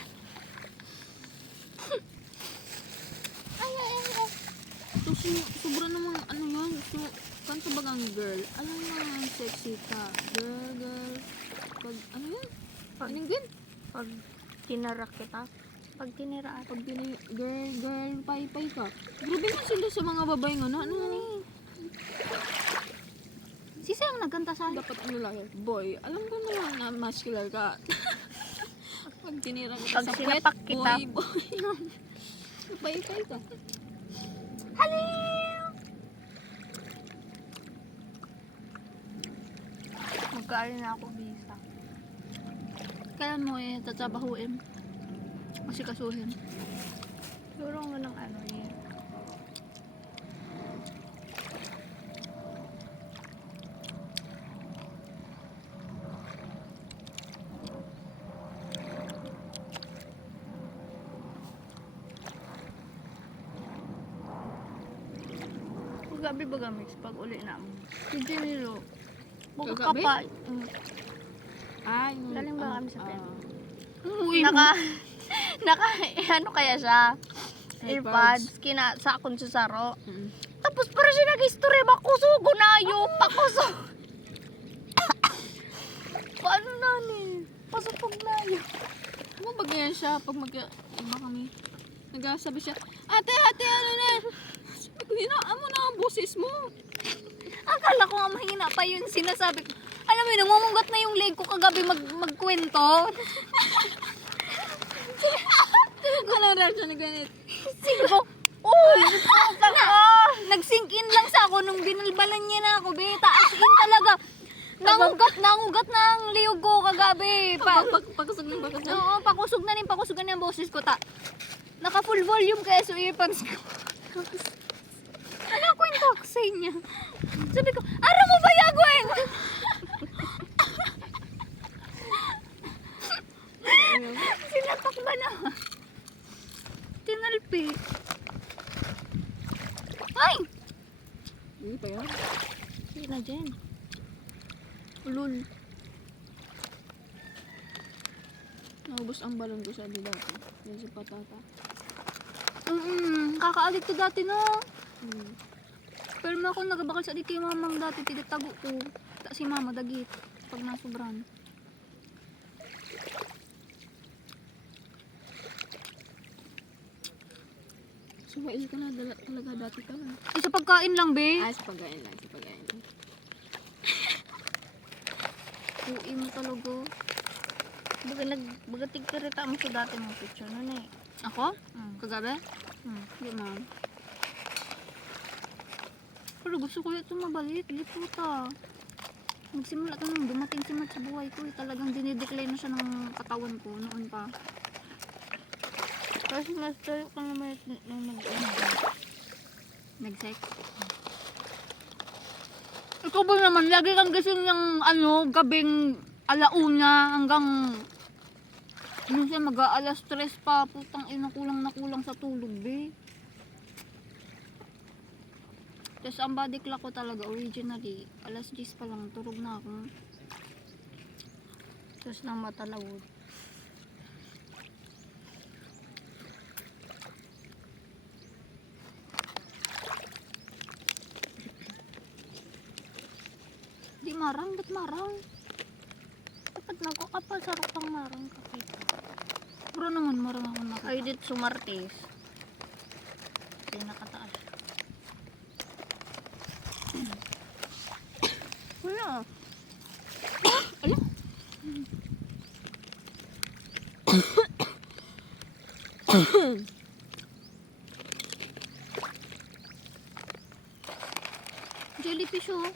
So, sobra namang ano yun. So, kanta bagang girl. Alam mo ang sexy ka. Girl. Pag, ano yun? Anong din? Pag tinara kita. Pag tiniraan. Pag girl, pay ka. Grabe man sila sa mga babae nga na. Ano nga ni? Si Sam nagkanta sa Dapat ano lang, boy. Alam ko naman na muscular ka. Pag tinira kita Pag sa puwet, sinapak kita. boy. Pay ka. Magkain na ako visa. kailan mo tatrabahuin. Kasi kasuhin. Siguro nga ng ano yun. Gabi ba gamix pag uli na mo? Hindi nilo. Buka ka Kagabi? pa. Yung... Galing ba kami sa pen? Umuwi mo. Naka, ano kaya siya? AirPods. Kina sa akong susaro. Mm. Tapos para siya nag-history, makusugo na yung pakusog. Paano na ni? Pasupog na yun. Ano ba ganyan siya pag iba kami? Nagsasabi siya, ate, ano na? Sabi ko, hinaan mo na ang boses mo. Akala ko nga mahina pa yun sinasabi ko. Alam mo, namumugat na yung leg ko kagabi magkwento. Ko na reaction na ganit. Sige ko, uy, puta ka. Nag-sink in lang sa ako nung binalbalan niya na ako, be. Taas in talaga. Nangugat na ang liyog ko kagabi. Pagkusog ng bakasog. Oo, pakusog na yung boses ko. Naka full volume kaya sa earphones ko. Ano kwento ko sa inyo? Sabi ko, ara mo ba yagwin? Sinatak ba na? Tinalpik. Ay! Hindi pa yan. Hindi na dyan. Ulul. Naubos ang balon ko sa dati. Yan si patata. Kakaalit ko dati no. Hmm. Pero na ako nagabakal sa di kay mamang dati, tidatago ko. Ta si mama dagit. Pag nasubran. Suwail ka na talaga dati ka. Sa pagkain lang, be. Sa pagkain lang. Uwi mo talaga. Baga tigkarita mo sa dati mong picture nun eh. Ako? Mm. Kagabi? Hindi, ma'am. Pero gusto ko ito mabalik. Liputa. Magsimula ito nung dumating si Matt sa buhay ko. Talagang dinidecline na siya ng katawan ko noon pa. Kasi master ka naman Nag-sex. Ikaw ba naman, lagi kang gising ng gabing alauna hanggang minsan mag-aalas 3 pa. Putang ina, kulang na kulang sa tulog, be. Tapos ang body clock ko talaga originally, alas 10 pa lang, turog na ako. Tapos nang matalawod. Di marang, ba't marang? Dapat nagkakapal sa rupang marang kakita. Pero naman, marang ako nakita. Ay, dit sumartes. Hindi nakataas. Wala. Jellyfish, oh.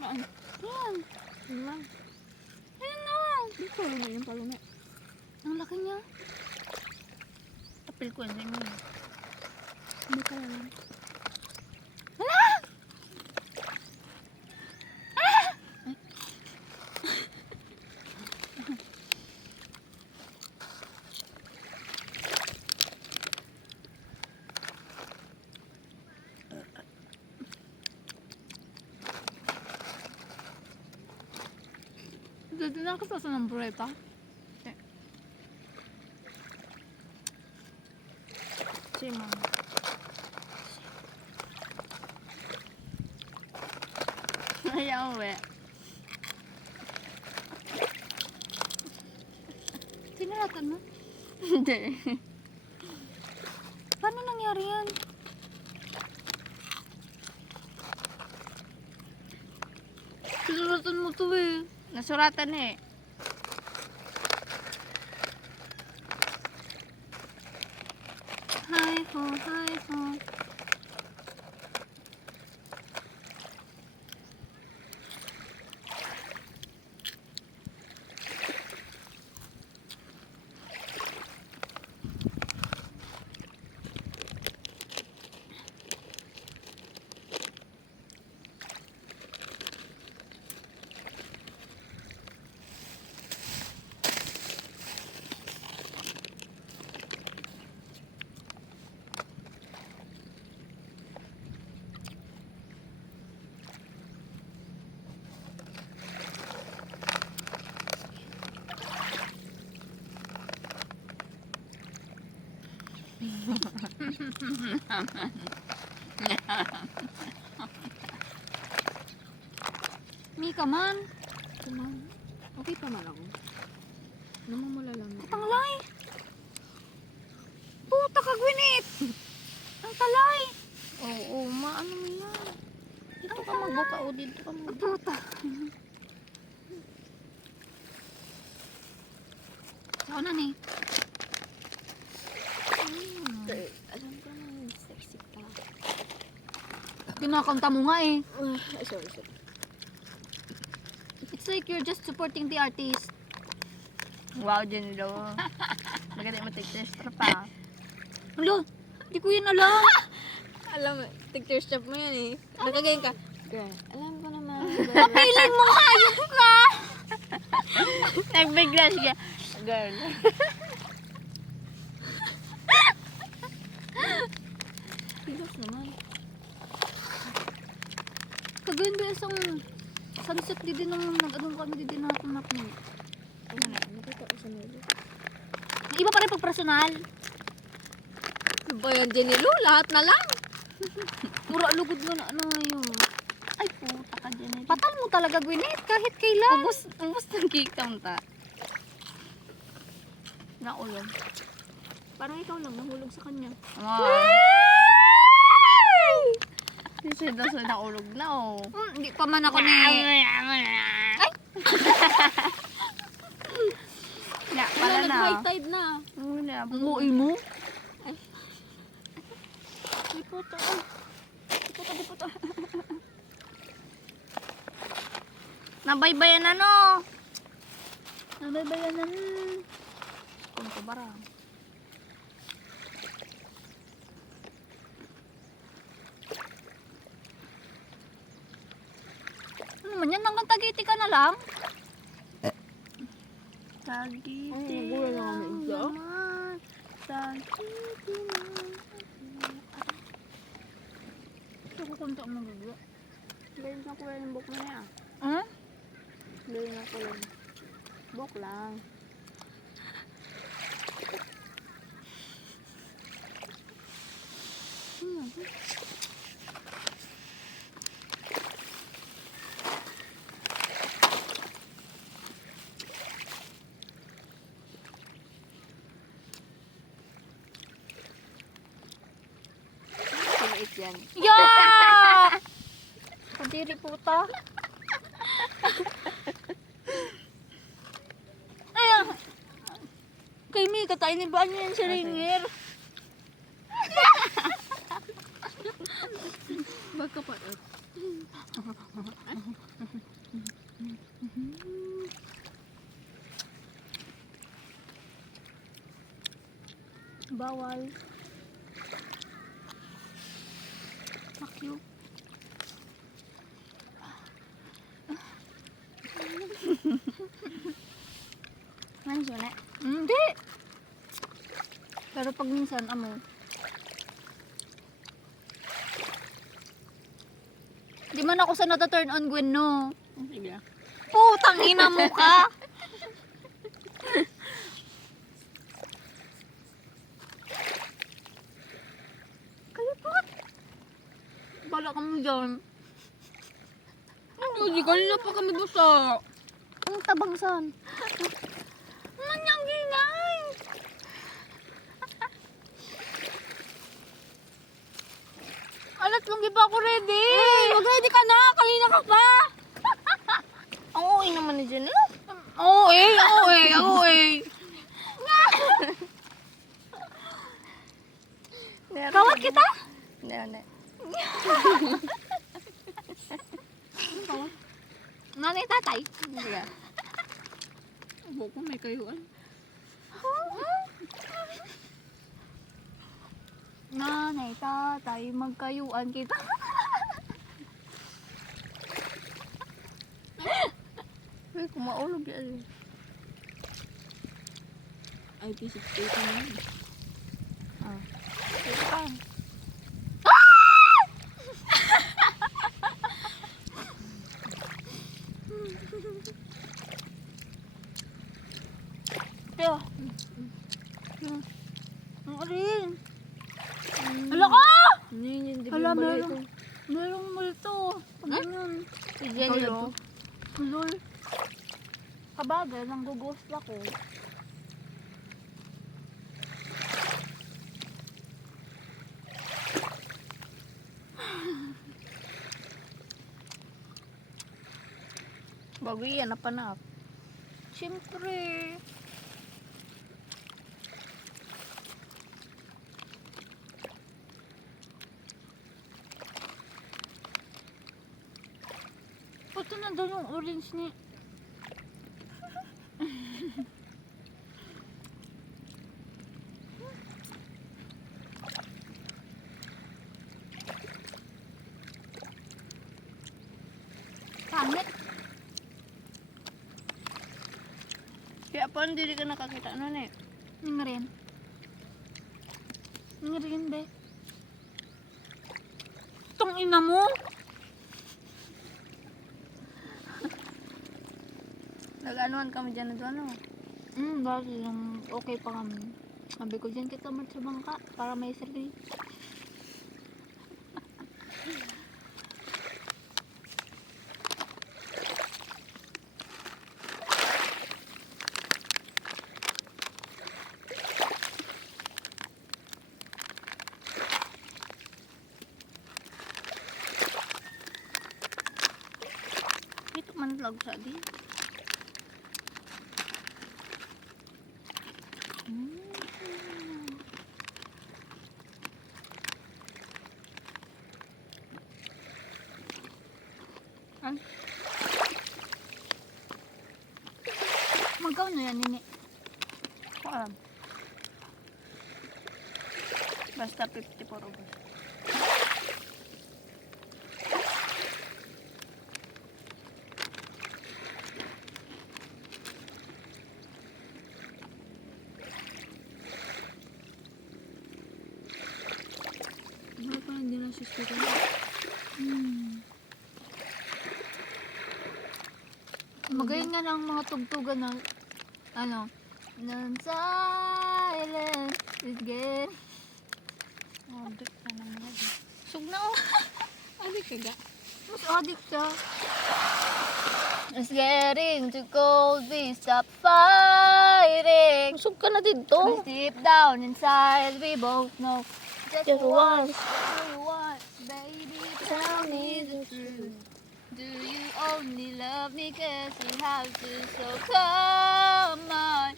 Maan. Yan. Wala. Ayun na. Yung palo na. Ang laki niya. Apil ko yun sa inyo. Hindi ka lang. Nakasasa ng bureta. Si mama. Ayaw we. Sinulatan mo? Hindi. Paano nangyari yan? Sinulatan mo to eh. Nasuratan eh. Hi ho, hi ho. Mika man. Okay pa man ako. Namumula lang. Tanglay. Puta ka, Gwyneth. Ang talay. Oo, maano mo yan. Dito ka magbuka o dito ka magbuka. Puta. Saan na ni? Alam ko naman, sexy pa. Kinakanta mo nga eh. Sorry. It's like you're just supporting the artist. Wow, dyan daw. Maganda mo tig-tester pa. Hala, di ko yan alam. Alam mo, picture shop mo yan eh. Nakagayin ka. Girl, alam ko naman. Kapiling mo, hayop ka! Nagbigla siya. Girl. Pilos naman. Kaganda isang sunset di din nung nag-anong kami di din nakunap mo. Nakita ko sa nilo. Iba pa rin pag personal. Ano ba yan, Jenny Lou? Lahat na lang. Pura lugod mo na ano yun. Ay, puta ka dyan. Patal mo talaga, Gwyneth, kahit kailan. Ubus ng cake ta. Naulog. Parang ikaw lang, nahulog sa kanya. Wow. Kasi daw sa naulog na oh. Hindi pa man ako ni... Na, pala na. Nag-high tide na. Wala. Umuwi mo? Ay, puto. Di puto. Nabaybayan na no. Nabaybayanan. Kung barang. Ano man yan, hanggang Tagiti ka na lang. Tagiti Ay, nagulat na kami isa. naman. Tagiti naman. Ito ko kunta ang nagagawa. Dahil na ko yung book mo niya. Hmm? Dahil na ko yung book lang. Maliit yan. Yak! Kadiri puta. Ay, kay Mika, tayo ni ba niya yan si Ringer? Baka pa. Bawal. Fuck you. Nandiyo na. Hindi. Pero pag minsan, di man ako sa nata-turn on Gwen, no? Sige. Putang ina mo ka! kami dyan. Hindi, kanina pa kami basa. Ang tabangsan. Manyang ginay! Alat, lunggi pa ako ready. Mag-ready ka na! Kanina ka pa! Ang uwi naman ni Jen. Oo eh. Kawat kita? Hindi. Nanay tatay? Hindi ka. Abo ko may kayuan. Nanay tatay, magkayuan kita. Uy, kumaulog yan. Ay, pisip ko ito na yun. Ito ka. Tiyo. Ang alin? Hala ka! Hindi Hala, ba meron. ito? Merong multo. Ganyan. Si Jenny, Hello? oh. Lol. Kabagay, nang-ghost ako. Bago yan, napanap. Siyempre. Ito na daw yung orange ni... Pangit. Kaya pa, hindi ka nakakita nun eh. Nga rin. Nga rin, be. Itong ina mo. Nag-anuan kami dyan na doon, ano? Dahil yung okay pa kami. Sabi ko, dyan kita magsabang ka para may sarili. Ito man lag sa di. Magkano yan, nini? Alam. Basta 54 ubos. Ano pa, hindi na suspito. Magayon nga ng mga tugtugan ng ano, non-silence is good. Adik na naman yan. Sug na oh. Ano ka ga? Mas addict siya. It's getting too cold, we stop fighting. Sug ka na dito. Cause deep down inside we both know just Just what you want, baby. Tell me the truth. Do you only love me cause you have to? So come on,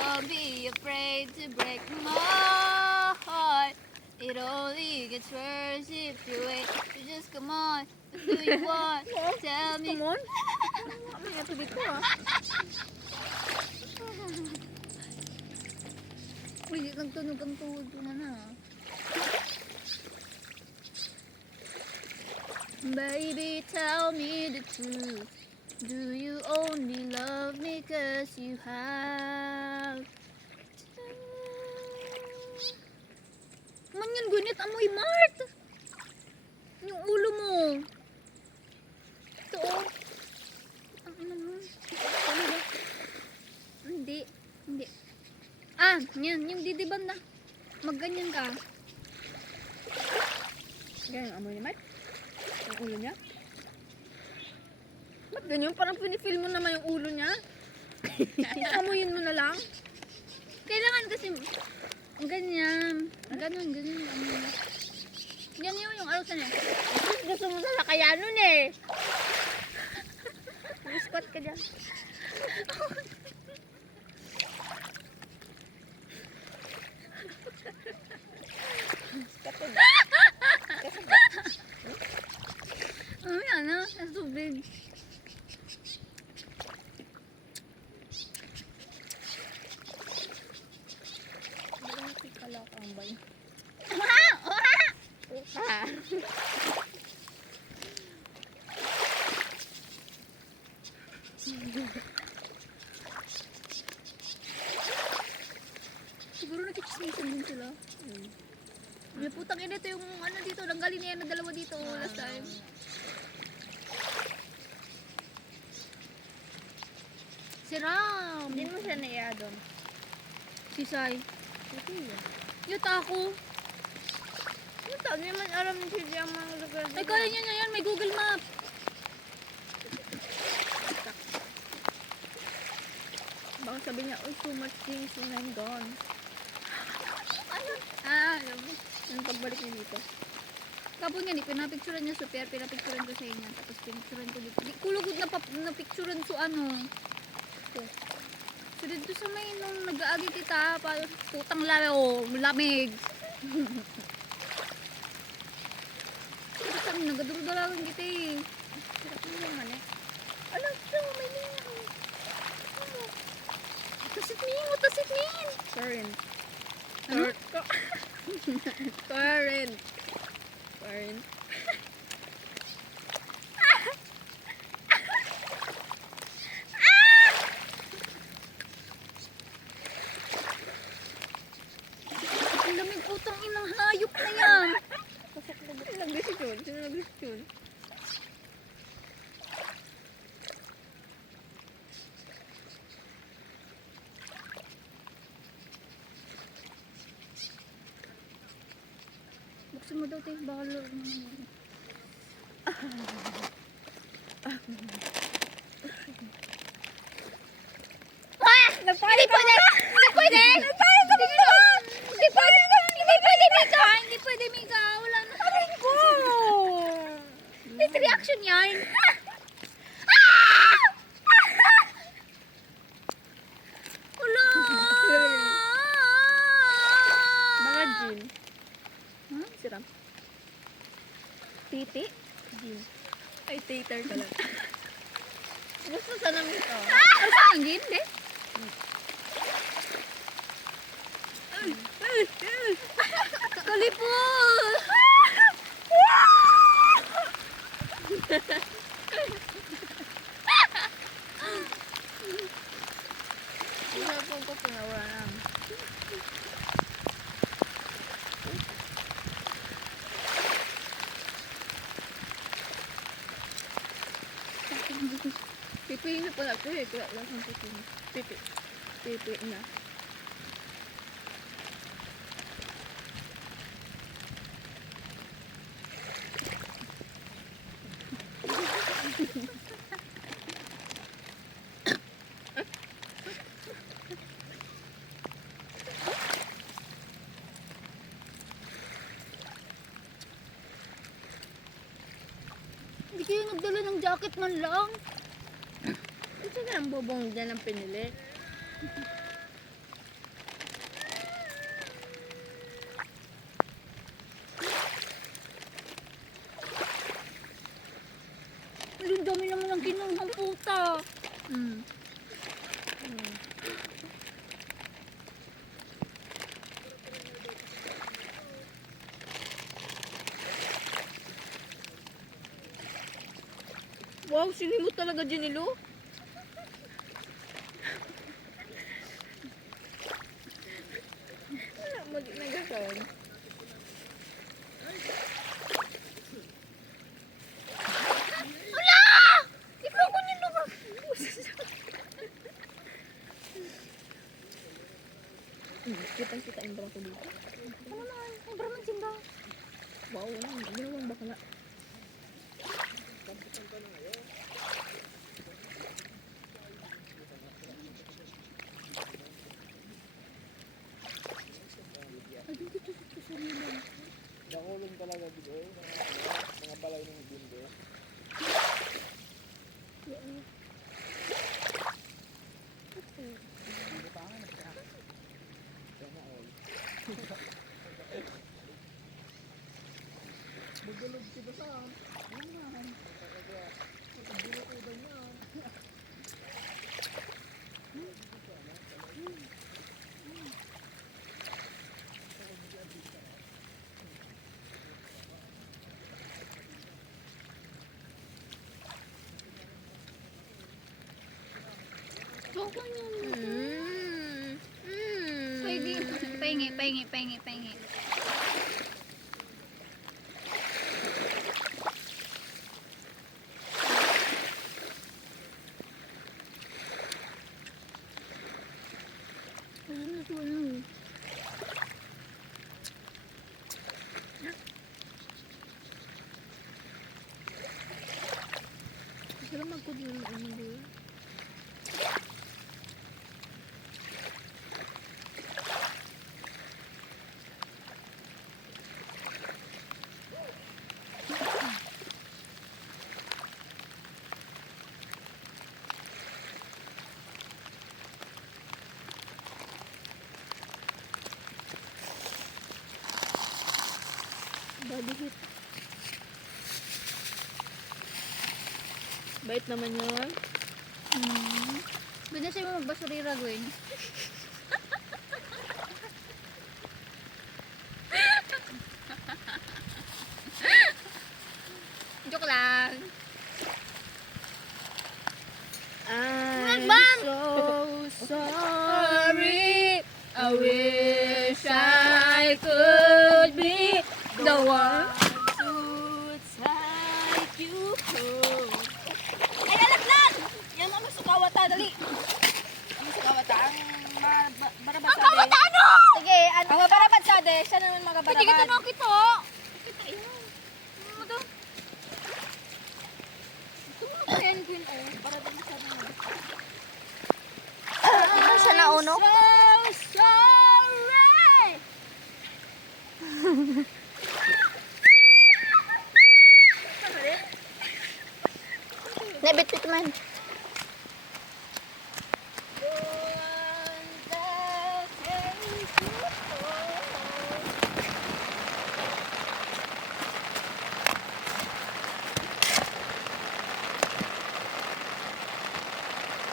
don't be afraid to break my heart. It only gets worse if you wait. So just come on, what do you want? Tell me. Come on. Ano ito dito ah? Uy, nagtunog ang tuhod ko na. Baby, tell me the truth. Do you only love me cause you have to? Man yan, gunit, amoy Mart! Yung ulo mo. Ito, oh. Ang ina mo. Ano ba? Hindi. Ah, yan, yung didiban na. Magganyan ka. Ganyan, amoy ni Mike. yung ulo niya? Ba't ganyan? Parang pinifeel mo naman yung ulo niya. Amuyin mo na lang. Kailangan kasi, ganyan. Ganun. Yan yung alusan eh. Gusto mo sa kaya nun eh. Mag-squat ka dyan. Yan na, sa tubig. Siguro nakikismisan din sila. May putang ina, ito yung ano dito, nanggaling na yan na dalawa dito last time. Si Ram! Hindi mo siya naiya doon. Si Sai. Okay. Yuta ako. Hindi man alam ni Gigi ang mga lugar Ay, kaya niya na yan, may Google Map. Baka sabi niya, oh, so much things when I'm gone. Alam mo. Yung pagbalik niya dito. Kapag nga, pinapicturan niya super, pinapicturan ko sa inyo. Tapos pinicturan ko dito. Di kulugod na picturan so ano. So dito sa may nung nag-aagi kita, parang putang lamig. Ito sa amin, nagadurudalagan kita eh. Hirap mo naman eh. Alam ko, may linya ko. Ano? Tasit min! Current. Ano? Current. Current. Ang lamig putang inang hayop na yan. Sino nag-visit yun? Sino nag-visit yun? Buksan mo daw tayo, baka Hindi pwede! Hindi pwede! Hindi pwede, Mika! Wala na. Aray ko! Net reaction yan! Wala! Mga Jean. Huh? Siram. Titi? Jean. Ay, tater ka lang. Gusto sa namin ito. Ano sa angin? Hindi? Kalipos! Wala po ko pinawala namin. Pipiin na pala ito eh. Kaya lasang pipiin. Pipiin na. Hindi kayo nagdala ng jacket man lang. Ito na ang bobong dyan ang pinili. Ang dami naman ng kinuhang puta. Wow, sinimot talaga Janilo. Wala, nagkakaroon. Ikaw ko nilo ba? Kitang-kita yung bra ko dito. Ano naman? Ay, Brahman simba. Wow, wala. Hindi naman bakla. Nakulong talaga dito eh. Mga balay ng bundo. Pwede. Pahingi. Sila magkudin ano doon? Body hit. Bait naman yun. Pwede sa'yo magbasurira, Gwen. Joke lang. I'm so sorry. I wish I could be the one to take you home. Ay, alaglag! Yan ang masukawata, dali. Ang masukawata, ang barabad sade. Kawata ano? Sige, ang barabad sade, siya naman Pwede magabarabad. kita na kita. Kita yun. Ano to? Ayan, Queen, oh. Barabad sade mo. Ano siya nauno? So sorry! Nebit-bit man.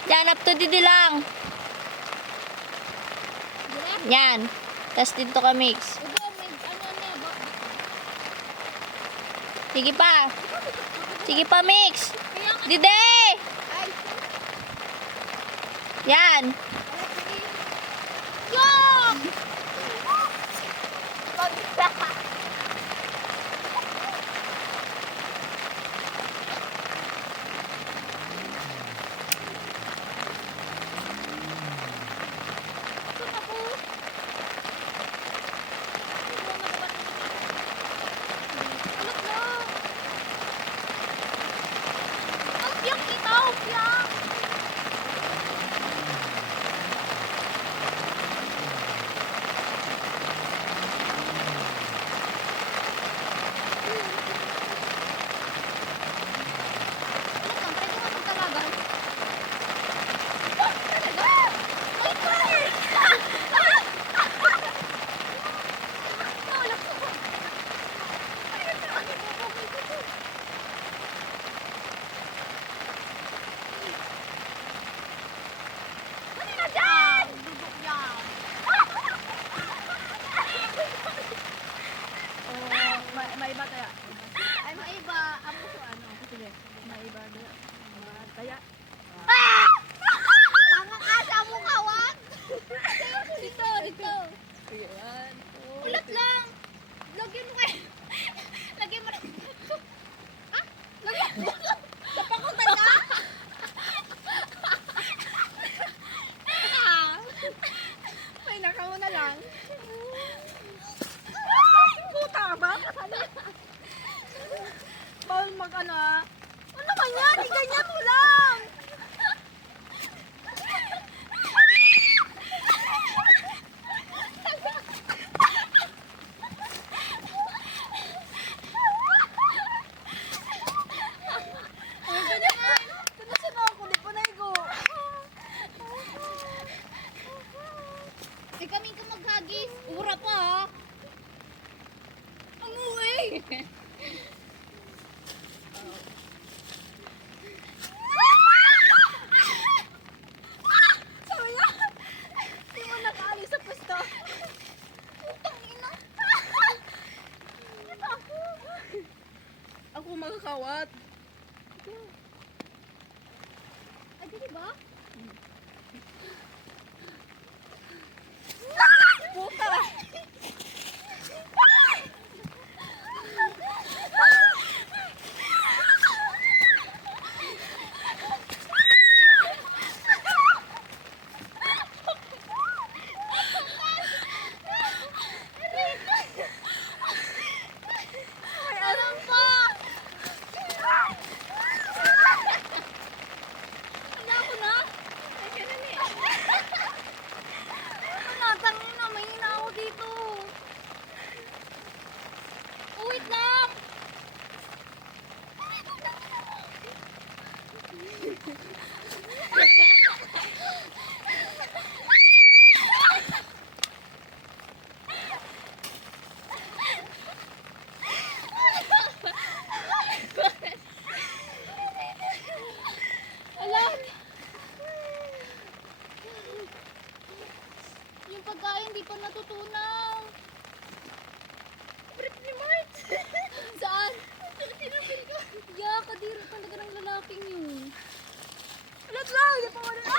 Yan, up to didi lang. Yan. Tapos dito ka mix. Sige pa. Sige pa, mix. Dide! Yan. Maiba kaya. Ay, maiba. Ang puso ano? Sige, maiba doon. Kaya. Tangang asa mo kawat. Dito. Sige, yan. Ulat lang. Lagyan mo kayo. Lagyan mo rin. Ha? Lagyan mo. Napakutan ka? Ay, nakaw na lang. Puta ka ba? Bawal mag ano ah. ganyan! Ganyan mo lang! Eh kami ka maghagis. Ura pa ha. Amuwi. Saya. Hindi mo nakaalis sa pwesto. Putang ina. Ako. Ako magkakawat. Ay, di ba? Puta! Ay, alam pa! Wala ko na? Wala, tangin na, mahina ako dito. Oh, wait lang! Alam! Yung pagkain di pa natutunaw. Brief ni Mart! Saan? Tinapil ka. Yeah, kadiri talaga ng lalaking yun. Alat lang! Hindi pa wala na!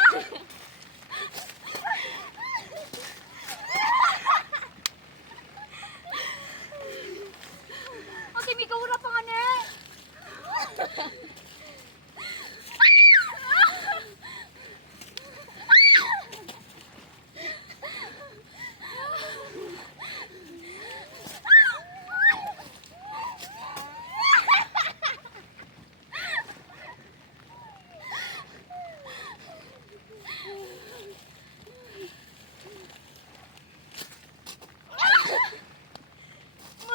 Ate, may kawala pa nga na eh!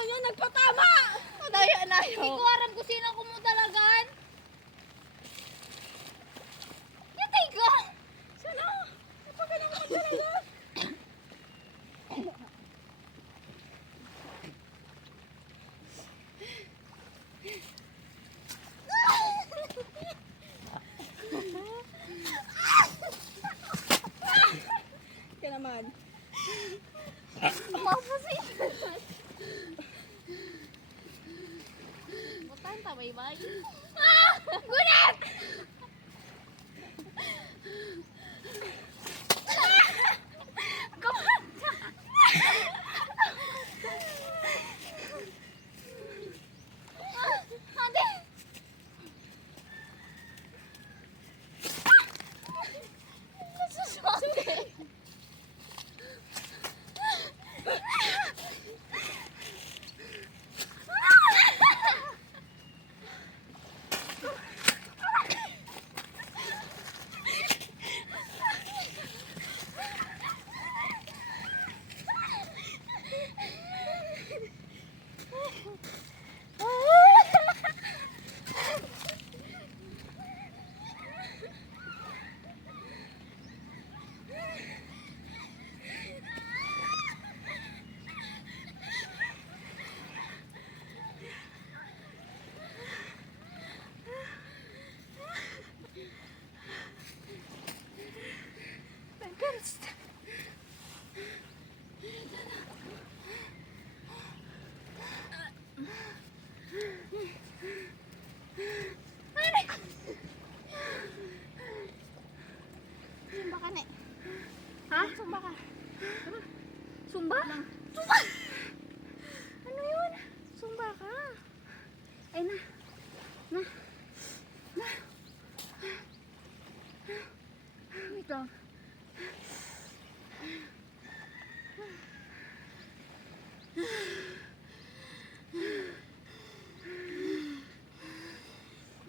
Ano, nagpatama! Daya na Hindi ko aram kung sino kumutalagan. Yatay ka! Sana! Napagaling mo talaga! Ka naman. Mapasit! Butan, tabay-bay. Ah! Gunat! Ate! Nasuswate! Sumba ka na. Ha? Sumba ka. Sumba? Sumba! Ano yun? Sumba ka. Ay na. Na. Na. Wait lang.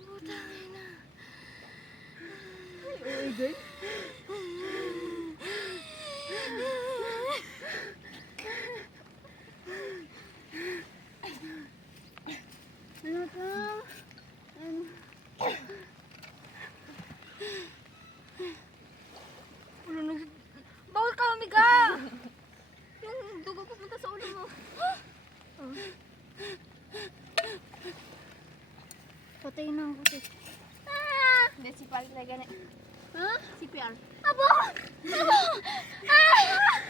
Putang ina. din? Ano ka? Ano? Ulo nag... Bawal ka umiga! Yung dugo pupunta sa ulo mo. Patay na ako kasi. Hindi, si Palit na ganit. Ha? CPR. Abo! Abo! Ah!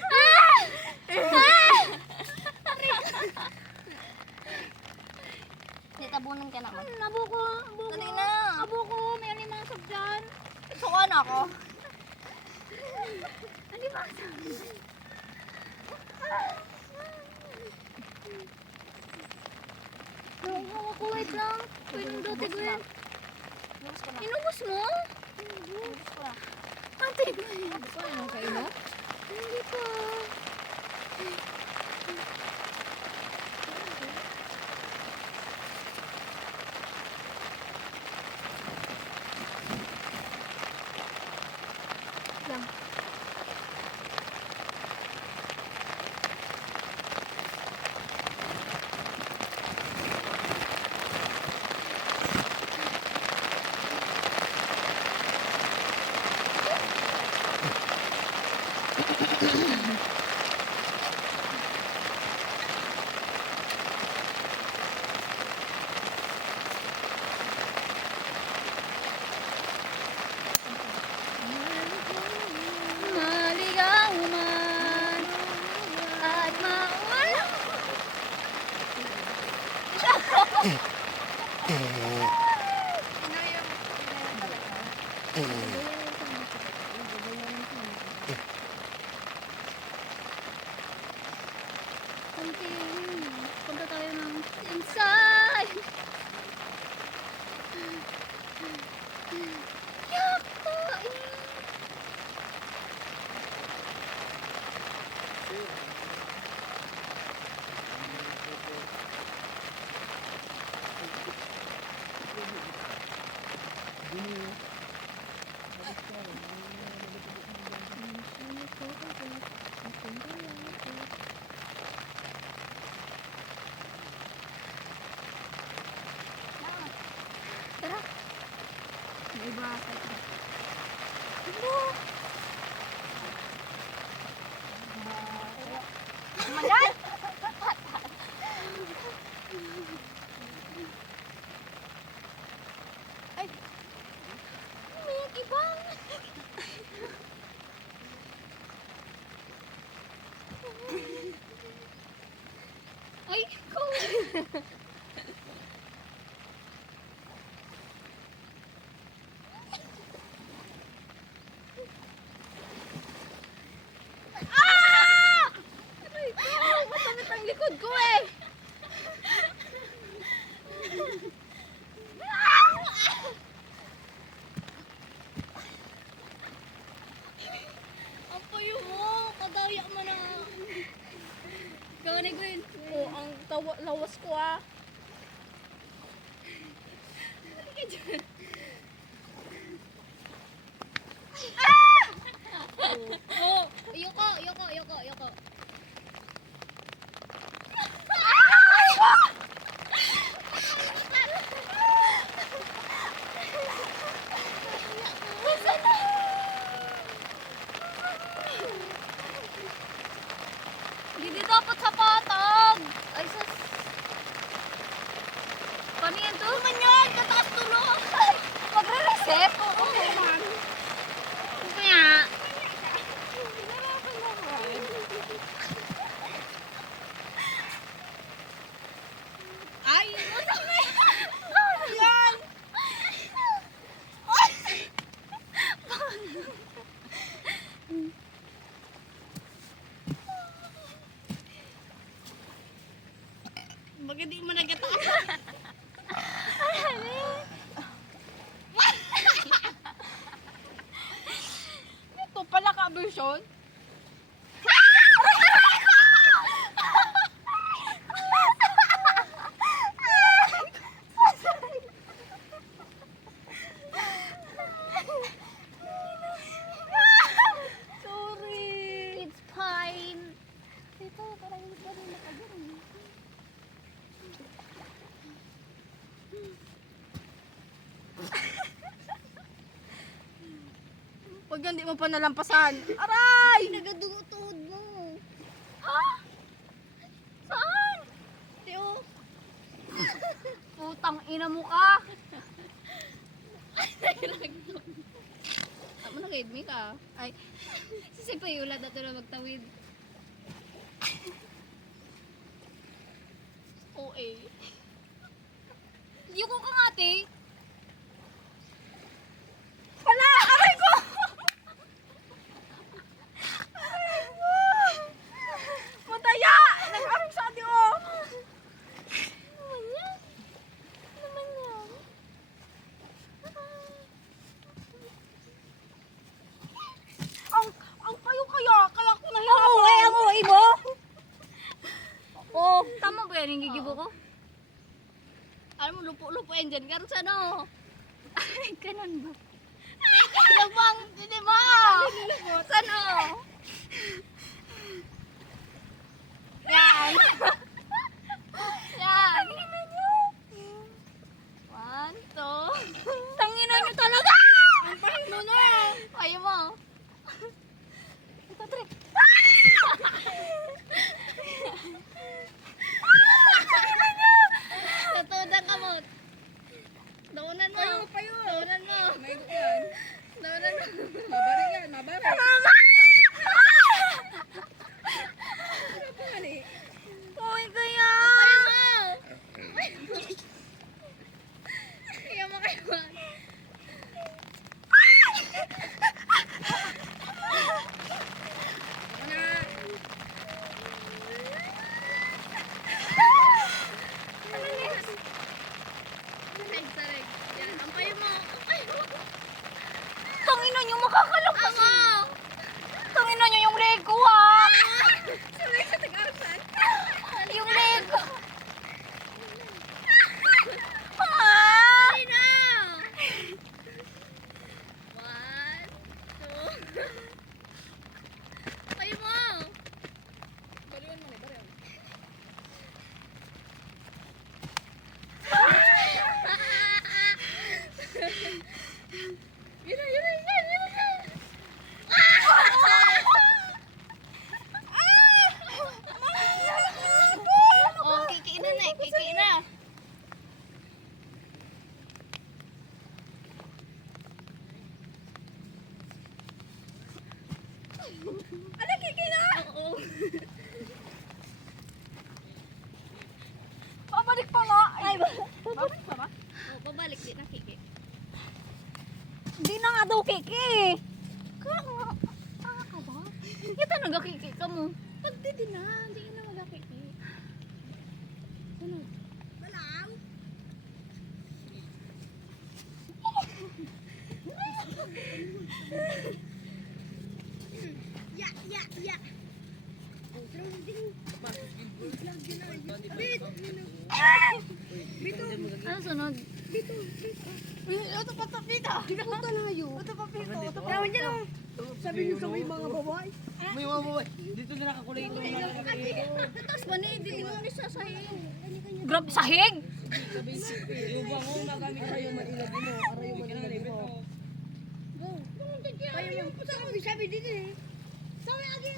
Ah! Ah! Hindi, tabunan ka naman. Abo ko! Abo ko! Dali na. Abo ko! May alimasag dyan! Sukan ako. Alimasag! Nakuha ko, wait lang. Wait lang dati, Gwen. Lubos ko na. Inubos mo? Lubos ko na. Ate, Gwen. Ano kayo mo? Hindi pa. Lang. Maligaw man at mawala. Something. Punta tayo ng inside. Yakain. Tara. May iba ka. Ano? Malan! May ibang. Ay, ko. Masakit ang likod ko eh. Ang payo mo, kadaya mo na. Gawin ni Gwen. Oh, ang lawas ko ah. Halika dyan. Oh, yoko, yoko, yoko, yoko. Hindi dapat sa patag. Ay, sus. Paano yan to? Manyan, tataas tulong. Magre-reset? Oo. Kaya, Huwag yan, di mo pa nalampasan. Aray! Nagadugo tuhod mo. Saan? Teo. Putang ina mo ka. Amo na kay me ka. Ay, Si Payula na to na magtawid. OA. Hindi ko kangate. Wala! Aray ko! Aray ko! Mataya! Nag-aray sa atin, oh! Naman yan. Naman yan. Ang payo kaya ko nahirapan. Ang uwi mo. Oh, tama ba yan yung gigibo ko? Alam mo, lupo-lupoin dyan. Karon sa ano? Ay, ganun ba? Labang, hindi ba? Sa ano? Yan. Yan. One, two. Tangina nyo talaga! Ang payo mo na! Ayaw mo. Ito, Tre. Natudan ka mo. Daunan mo. Payo, payo! Daunan mo. May ko yan. Daunan mo. Mabari yan, mabari. Ano po nga ni? Uy, kaya. Ayaw mo kayo. Ako na! Sareg. Yan. Ang payo mo. Ang payo mo. Tangina nyo, makakalampas. Amo. Tangina nyo yung leg ko, ha. Sabay sa tag-arasan. Yung leg ko. Ah! Ay na. One, two. Payo mo. Baliwan mo na, baliwan. Yun na, yun na, yun na, yun na. Oh, kiki na na. Kiki na. Ano, kiki na? Oo. Pabalik pa nga. Ay, pabalik pa ba? Oh, babalik din na kiki. Hindi na nga daw kiki. Kaya nga. Tanga ka ba? Kita nagakiki ka mo. Pagdidi na. Hindi ka na magakiki. Sunod. Balam. Ya, ya, ya. Ano sunod? Ito pa tapita. Ito pa tayo. Ito pa pito. Ito pa. Yaman dyan oh. Sabi niyo sa may mga babae. May mga boy. Dito na nakakulay ito. Tapos ba na hindi mo ni sasayin? Grab sahig. Yung bango magamit kayo manilad mo. Arayo manilad mo. Ayaw mo. Sabi dito eh. Sabi agin.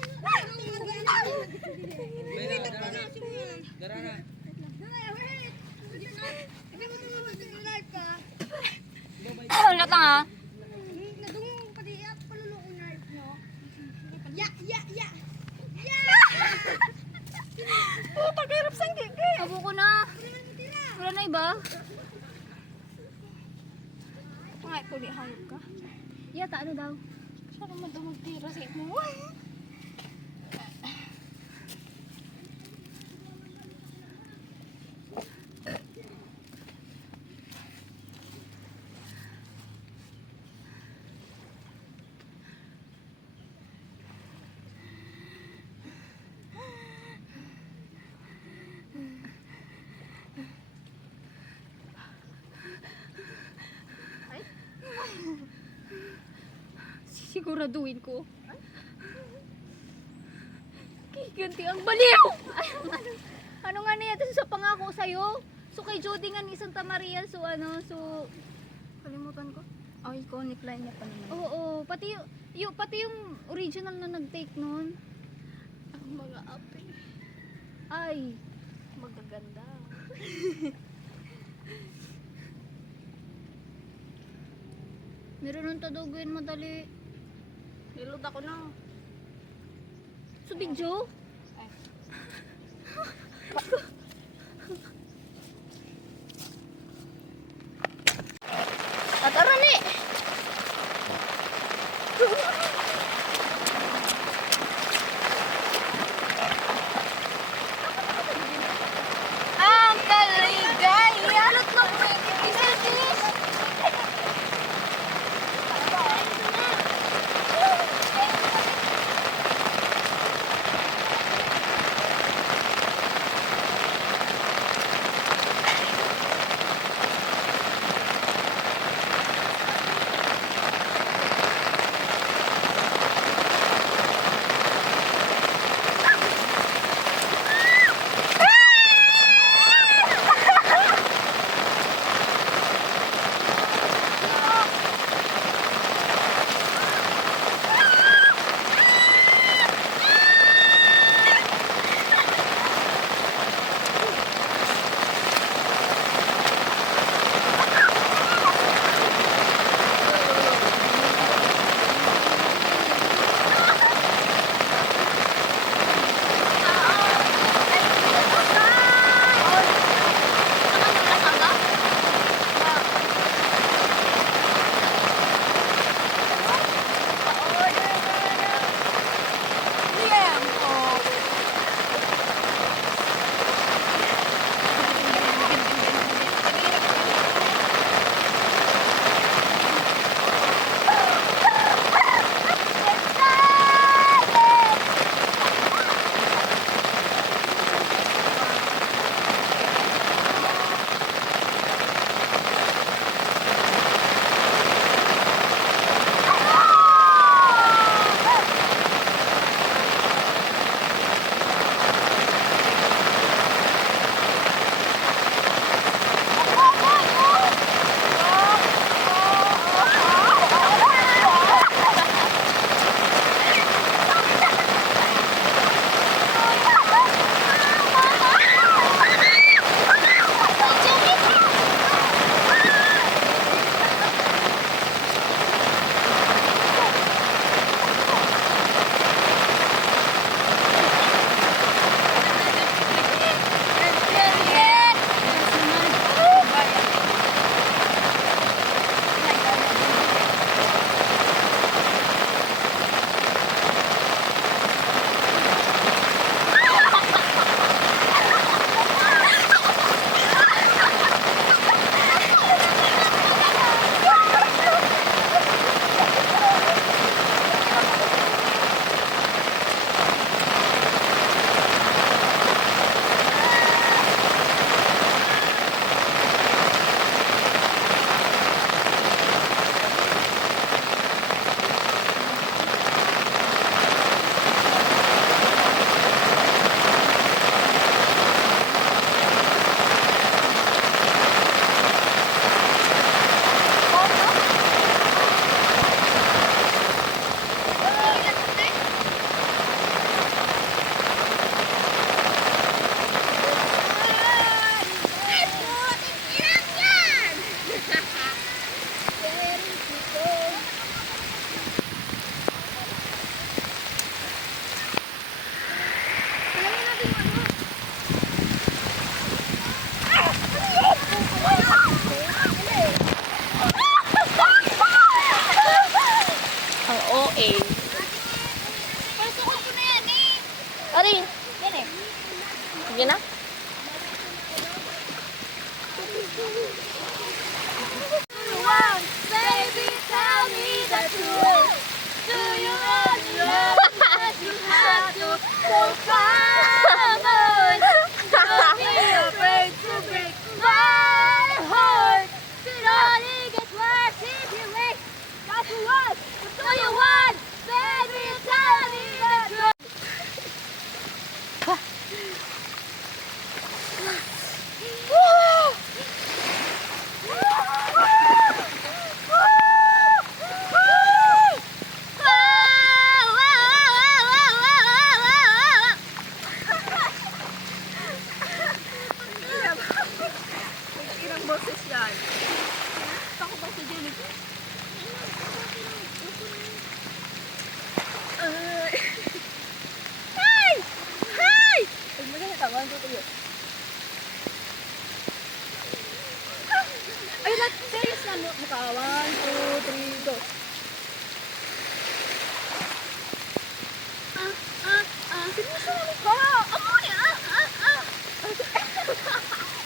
Dara na. Ulat lang, ha. Nadungong pati at paluluong knife no. Ya, ya, ya. Puta, kahirap sa kiki. Abo ko na. Wala na iba? Ay, puli hayop ka. Yata ano daw? Siya naman daw magtira sa mo. Siguraduhin ko. Kiganti ang baliw! Ay, ano nga niya? Ito sa pangako sa'yo. So kay Jody nga ni Santa Maria. So ano, so... Kalimutan ko. Ay, iconic line niya pa naman. Oo, pati Yung, pati yung original na nag-take nun. Ang mga ape. Ay, Magaganda. meron nung taduguin madali. Nilod ako na. Sa video? Tataran ni. Ang kaligaya! Alot mo mo yung isa-sis! Sige na. Baby, tell me the truth. Do you really love me that you have to? So come on, don't be afraid to break my heart. It only gets worse if you wait. That's what. What do you want? Baby, tell me the truth.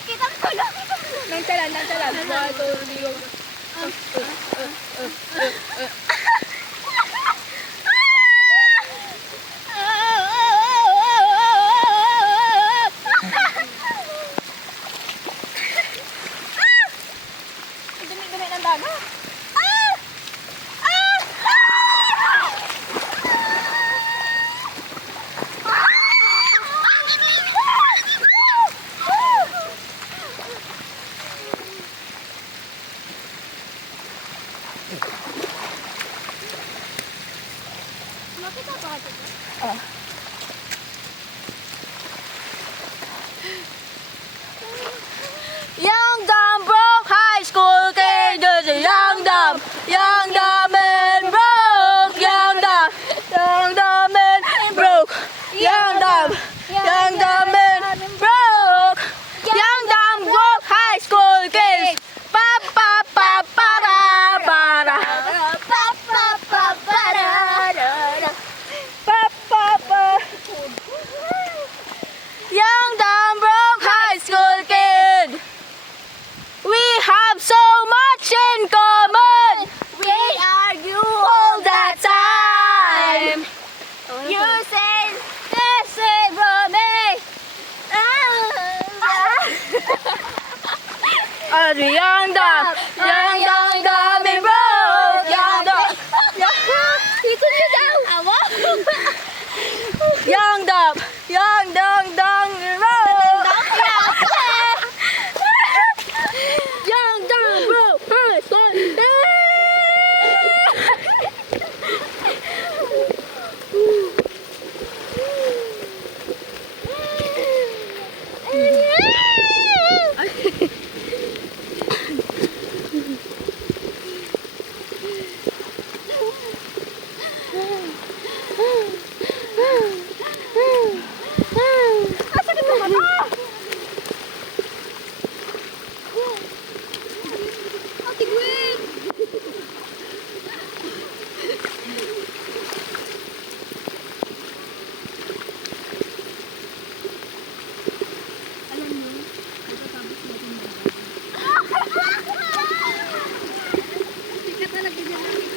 Kitang ko lang. Nang talan. 1, 2, 3. Dumi-dumi ng dagat. Makita pa ka dito? Young dumb broke high school kid. Young dumb and broke. Young dumb and broke. Young dumb and broke. Young dumb broke high school kid. Pa pa pa para para. Pa pa pa para. Pa pa pa. Young dumb broke high school kid. We have so much in common. We argue all the time. You say this is for me. Young dumb and broke. Young dumb. Dito niyo daw. Awa? Young dumb and broke. Young dumb broke high school. Ate Gwen! Alam niyo, pagkatapos natin sikat na lagi niya namin.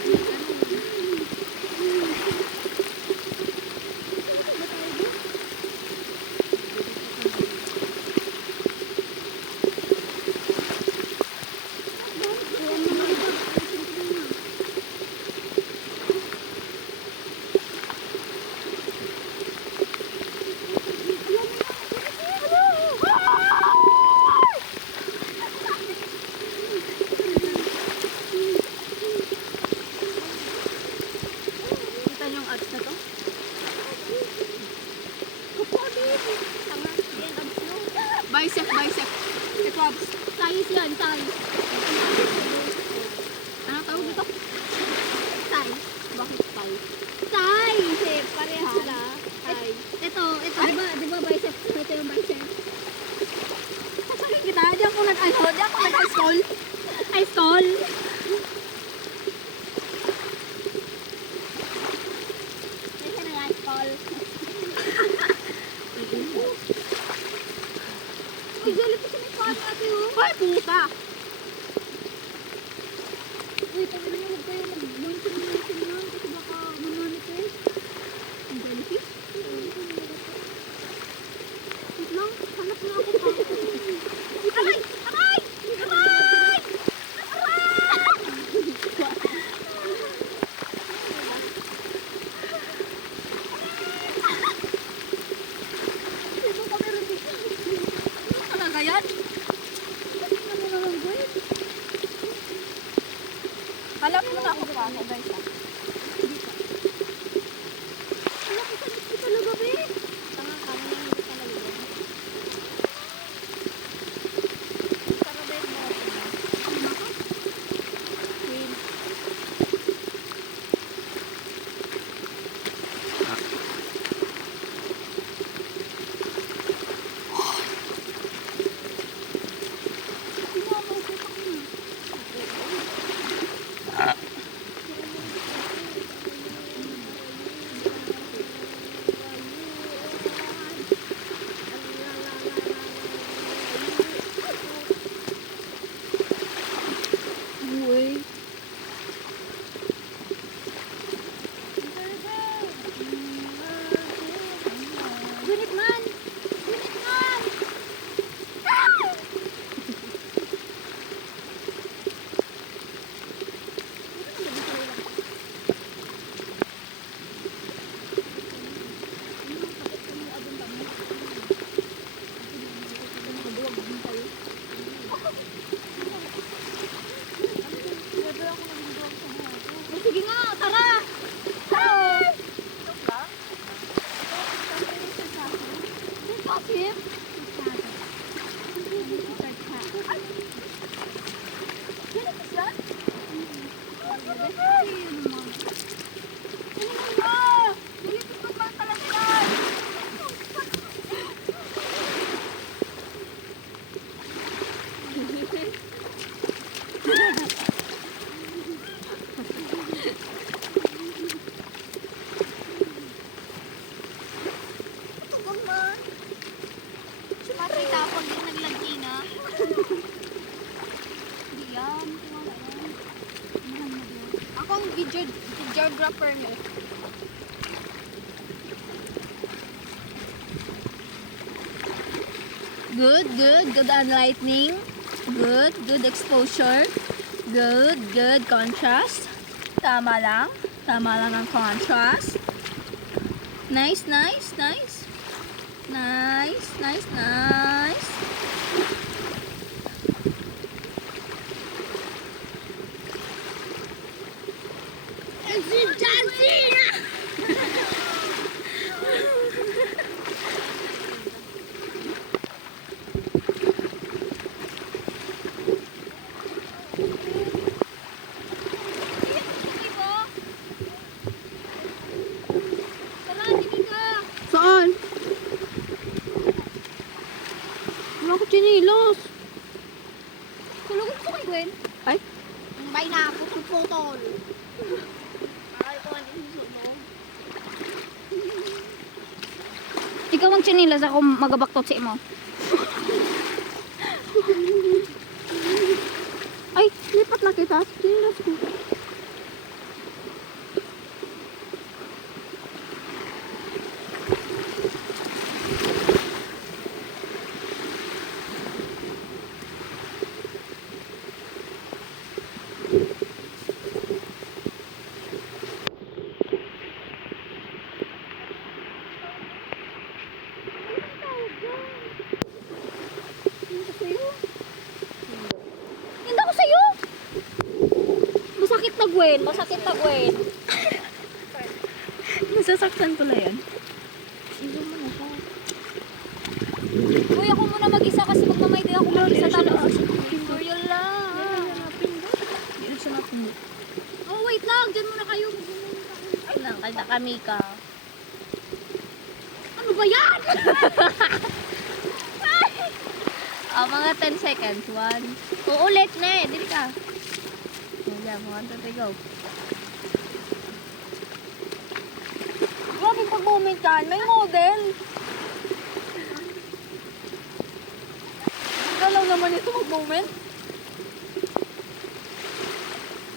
Kita niyo yung ads na to? Bicep. Ito abs. Size yan, size. Ano tawag dito? Size. Bakit size? Size! Eh, parehas sila. Size. Ito, di ba bicep? Ito yung bicep. Sasakit kita, di ako nag-stall. Ay, stall. Kasi na yan, stall. Uy, jellyfish may paan ate oh. Ay, puta! Uy, tawin niyo, huwag kayo mag-monson lang kasi baka mananipis. Ang jellyfish? Wait lang, hanap na ako pa. Aray! Aray! Aray! Ito pa meron dito. Ano talaga yan? Chip? Jellyfish yan? Oh, jellyfish! Ano ba? Jellyfish pa ba talaga yan? Ito gaman. Sumatay tapon din naglagay na. Hindi yan. Wala yan. Ako ang videographer mo. Good unlightening. Good exposure. Good contrast. Tama lang ang contrast. Nice. Saan? Wala ko chinilos. Tulungan ko kay Gwen. Ay? Ang bay na ako sa putol. Ay, ko ang isusunog. Ikaw ang chinilas, ako magabaktot sa imo. Ay, lipat na kita. Chinilos ko. Hindi ako sa'yo. Masakit na Gwen. Nasasaktan ko na yan. Uy, ako muna mag-isa kasi magmamay din ako mag-isa tapos. Tutorial lang. Hindi na siya napindot. Oh, wait lang. Diyan muna kayo. Ay lang, kalta kami ka. Ano ba yan? Mga 10 seconds. 1. Uulit na eh. Dili ka. Yan, 1, 2, 3, go. Grabe pag-moment yan. May model. Galaw naman ito mag-moment.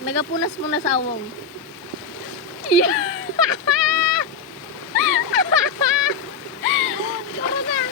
Nagapunas muna sa awong. Tara na.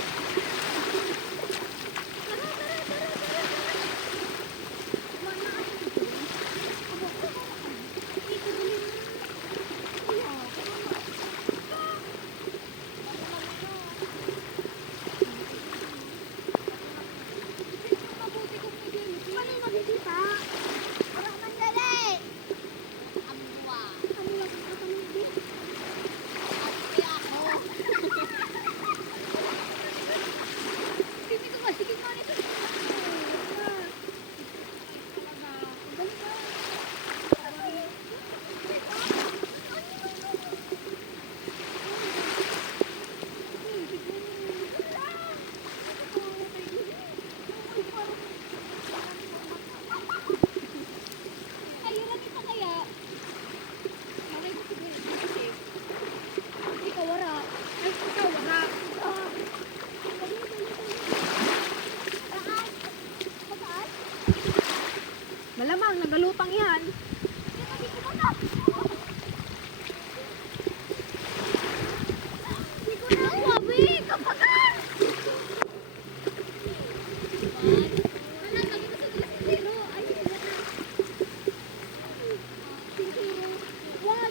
Malamang, nagalutang yan.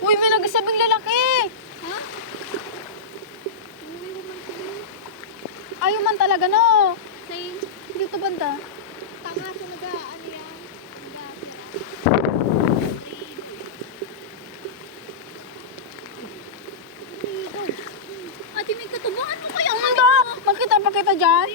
Uy, may nagsabing lalaki! Ha? Ayaw man talaga, no? Same. Dito banda. Tanga talaga. Ano yan? Ate, may katubangan mo kaya ang Ando! Makita pa kay dyan?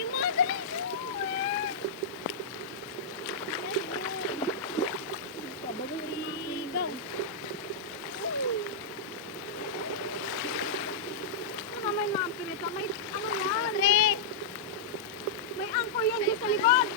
Ano may mga pirita? May ano yan? May angkor yan doon sa likod.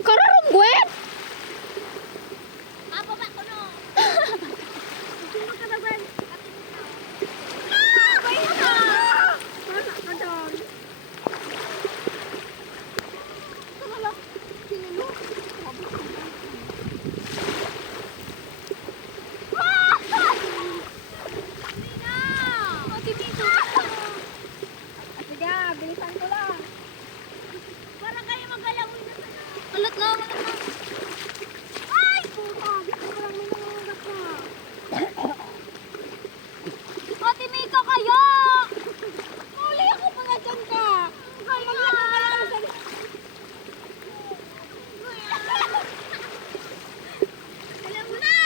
Kararong Gwen! Bilisan ko lang. Para kayo magalawin na sana. Kalat na. Ay! Puta! Gusto ko lang may nangangagat ka. Ate Mika kayo! Huli ako pala dyan ka. Kaya nga lang sa... Alam mo na!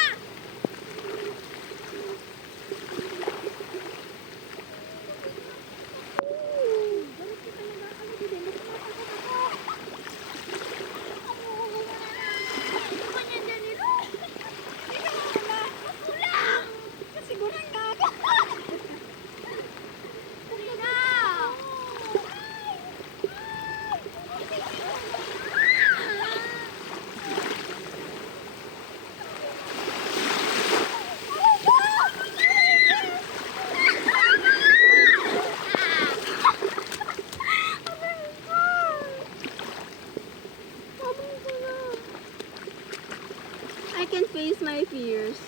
I can face my fears.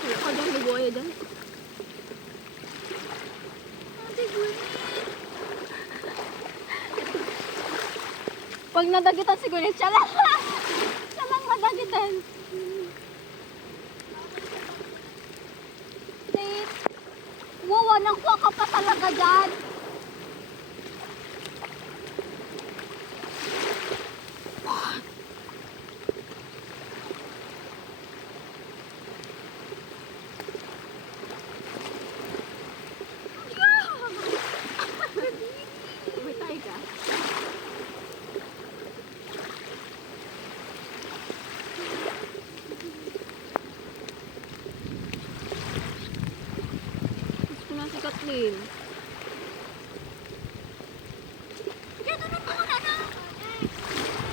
Wala ka dyan, may buhaya dyan. Pag nadagitan si Gunit, siya lang. Siya lang madagitan. Wait. Wow, nangkuha ka pa talaga dyan. Umitay ka. Gusto na si Kathleen. Dito na po na na.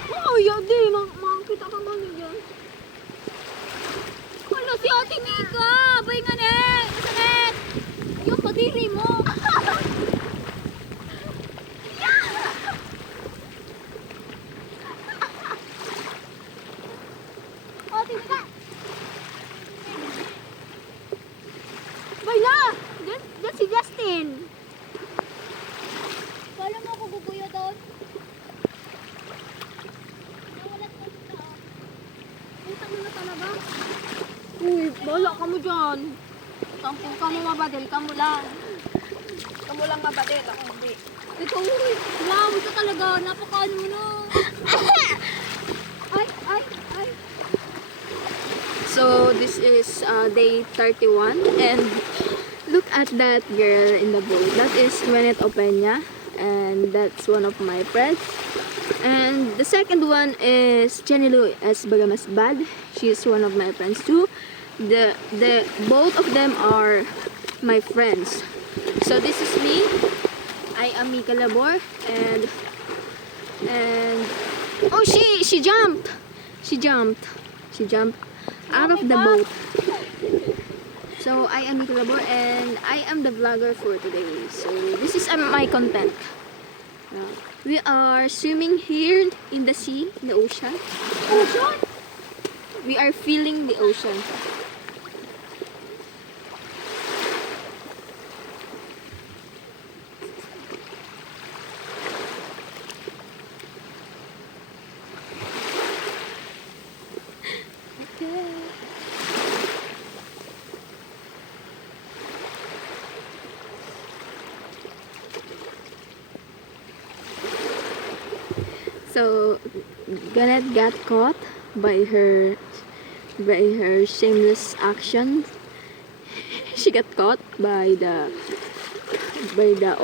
Oh, yadi. Makakita ka man dyan. Wala si Ate Mika. Bay nga net. Sanet. Yung padiri mo. Ate Mika. Bay na. Diyan si Justin. Kala mo ako guguyo doon? Nawalat ko dito. Utang mo na talaga. Uy, bahala ka mo dyan. Kung ka mo mabadil, ka mo lang. Kamu lang mabadil, ako hindi. Ito, uy. Wala mo siya talaga. Napakaano mo na. Ay. So this is day 31 and look at that girl in the boat. That is Gwenet Opeña and that's one of my friends. And the second one is Jenny Lou S. Bagamasbad. She is one of my friends too. The both of them are my friends. So this is me. I am Mika Labor and oh she jumped. She jumped out of the boat. So I am Mika Labor and I am the vlogger for today. So this is my content. We are swimming here in the sea, in the ocean. Ocean? We are feeling the ocean. So, Ganet got caught by her shameless action. She got caught by the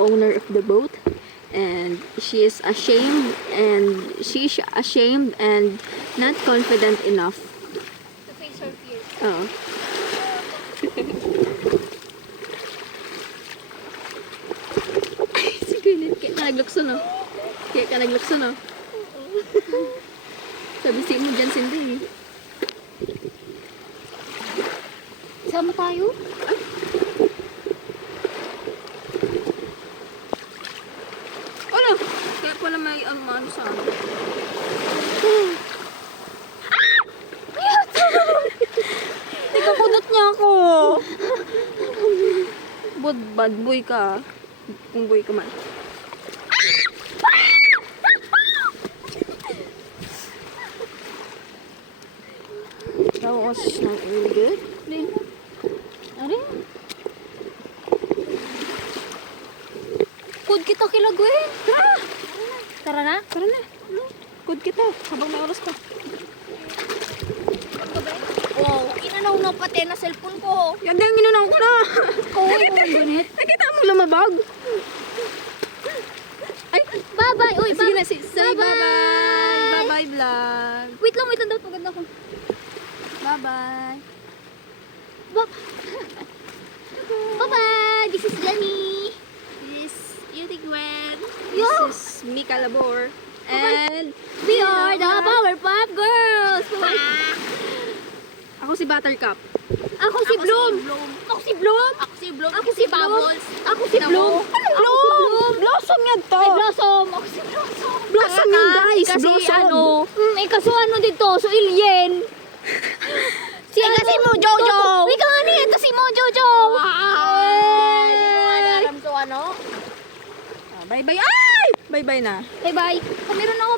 owner of the boat, and she is ashamed and not confident enough. To face her fears. Oh. Si Gwyneth, kaya ka naglukso, no? Kaya ka naglukso, no? Sabi si mo dyan, Cindy. Sama tayo? Ano? Kaya pala may ano sa amin. Ikapudot niya ako. Bad boy ka. Kung boy ka man. That was not really good. Ari? Kud kita kila Gwen. Tara na. Tara na. Good kita. Habang may oras pa. Wow, inanaw na pati na cellphone ko. Yan din, minunaw ko na. Kaway mo, Gunit. Nakita mo lumabag. Ay, Bye-bye. Uy, sige na. bye. Say bye-bye. Bye-bye vlog. Wait lang, dapat maganda ko. Bye-bye. Bye-bye. This is Lenny. This is Beauty Gwen. Yo. This is Mika Labor. And We are the Powerpuff Girls. ako si Buttercup. Ako si Bloom. Ako si Bloom. Ako si Bloom. Ako si Bubbles. Ako si Bloom. Bloom! Blossom yan to! Ay, Blossom. Ako si Blossom. Blossom yan, guys! Kasi Blossom! ano, kasi ano dito, so alien. Si kasi mo, Jojo. Ikaw nga niya, ito si Mo Jojo. Alam ko ano? Bye-bye. Ay! Bye-bye na. Bye-bye. Pamiron ako.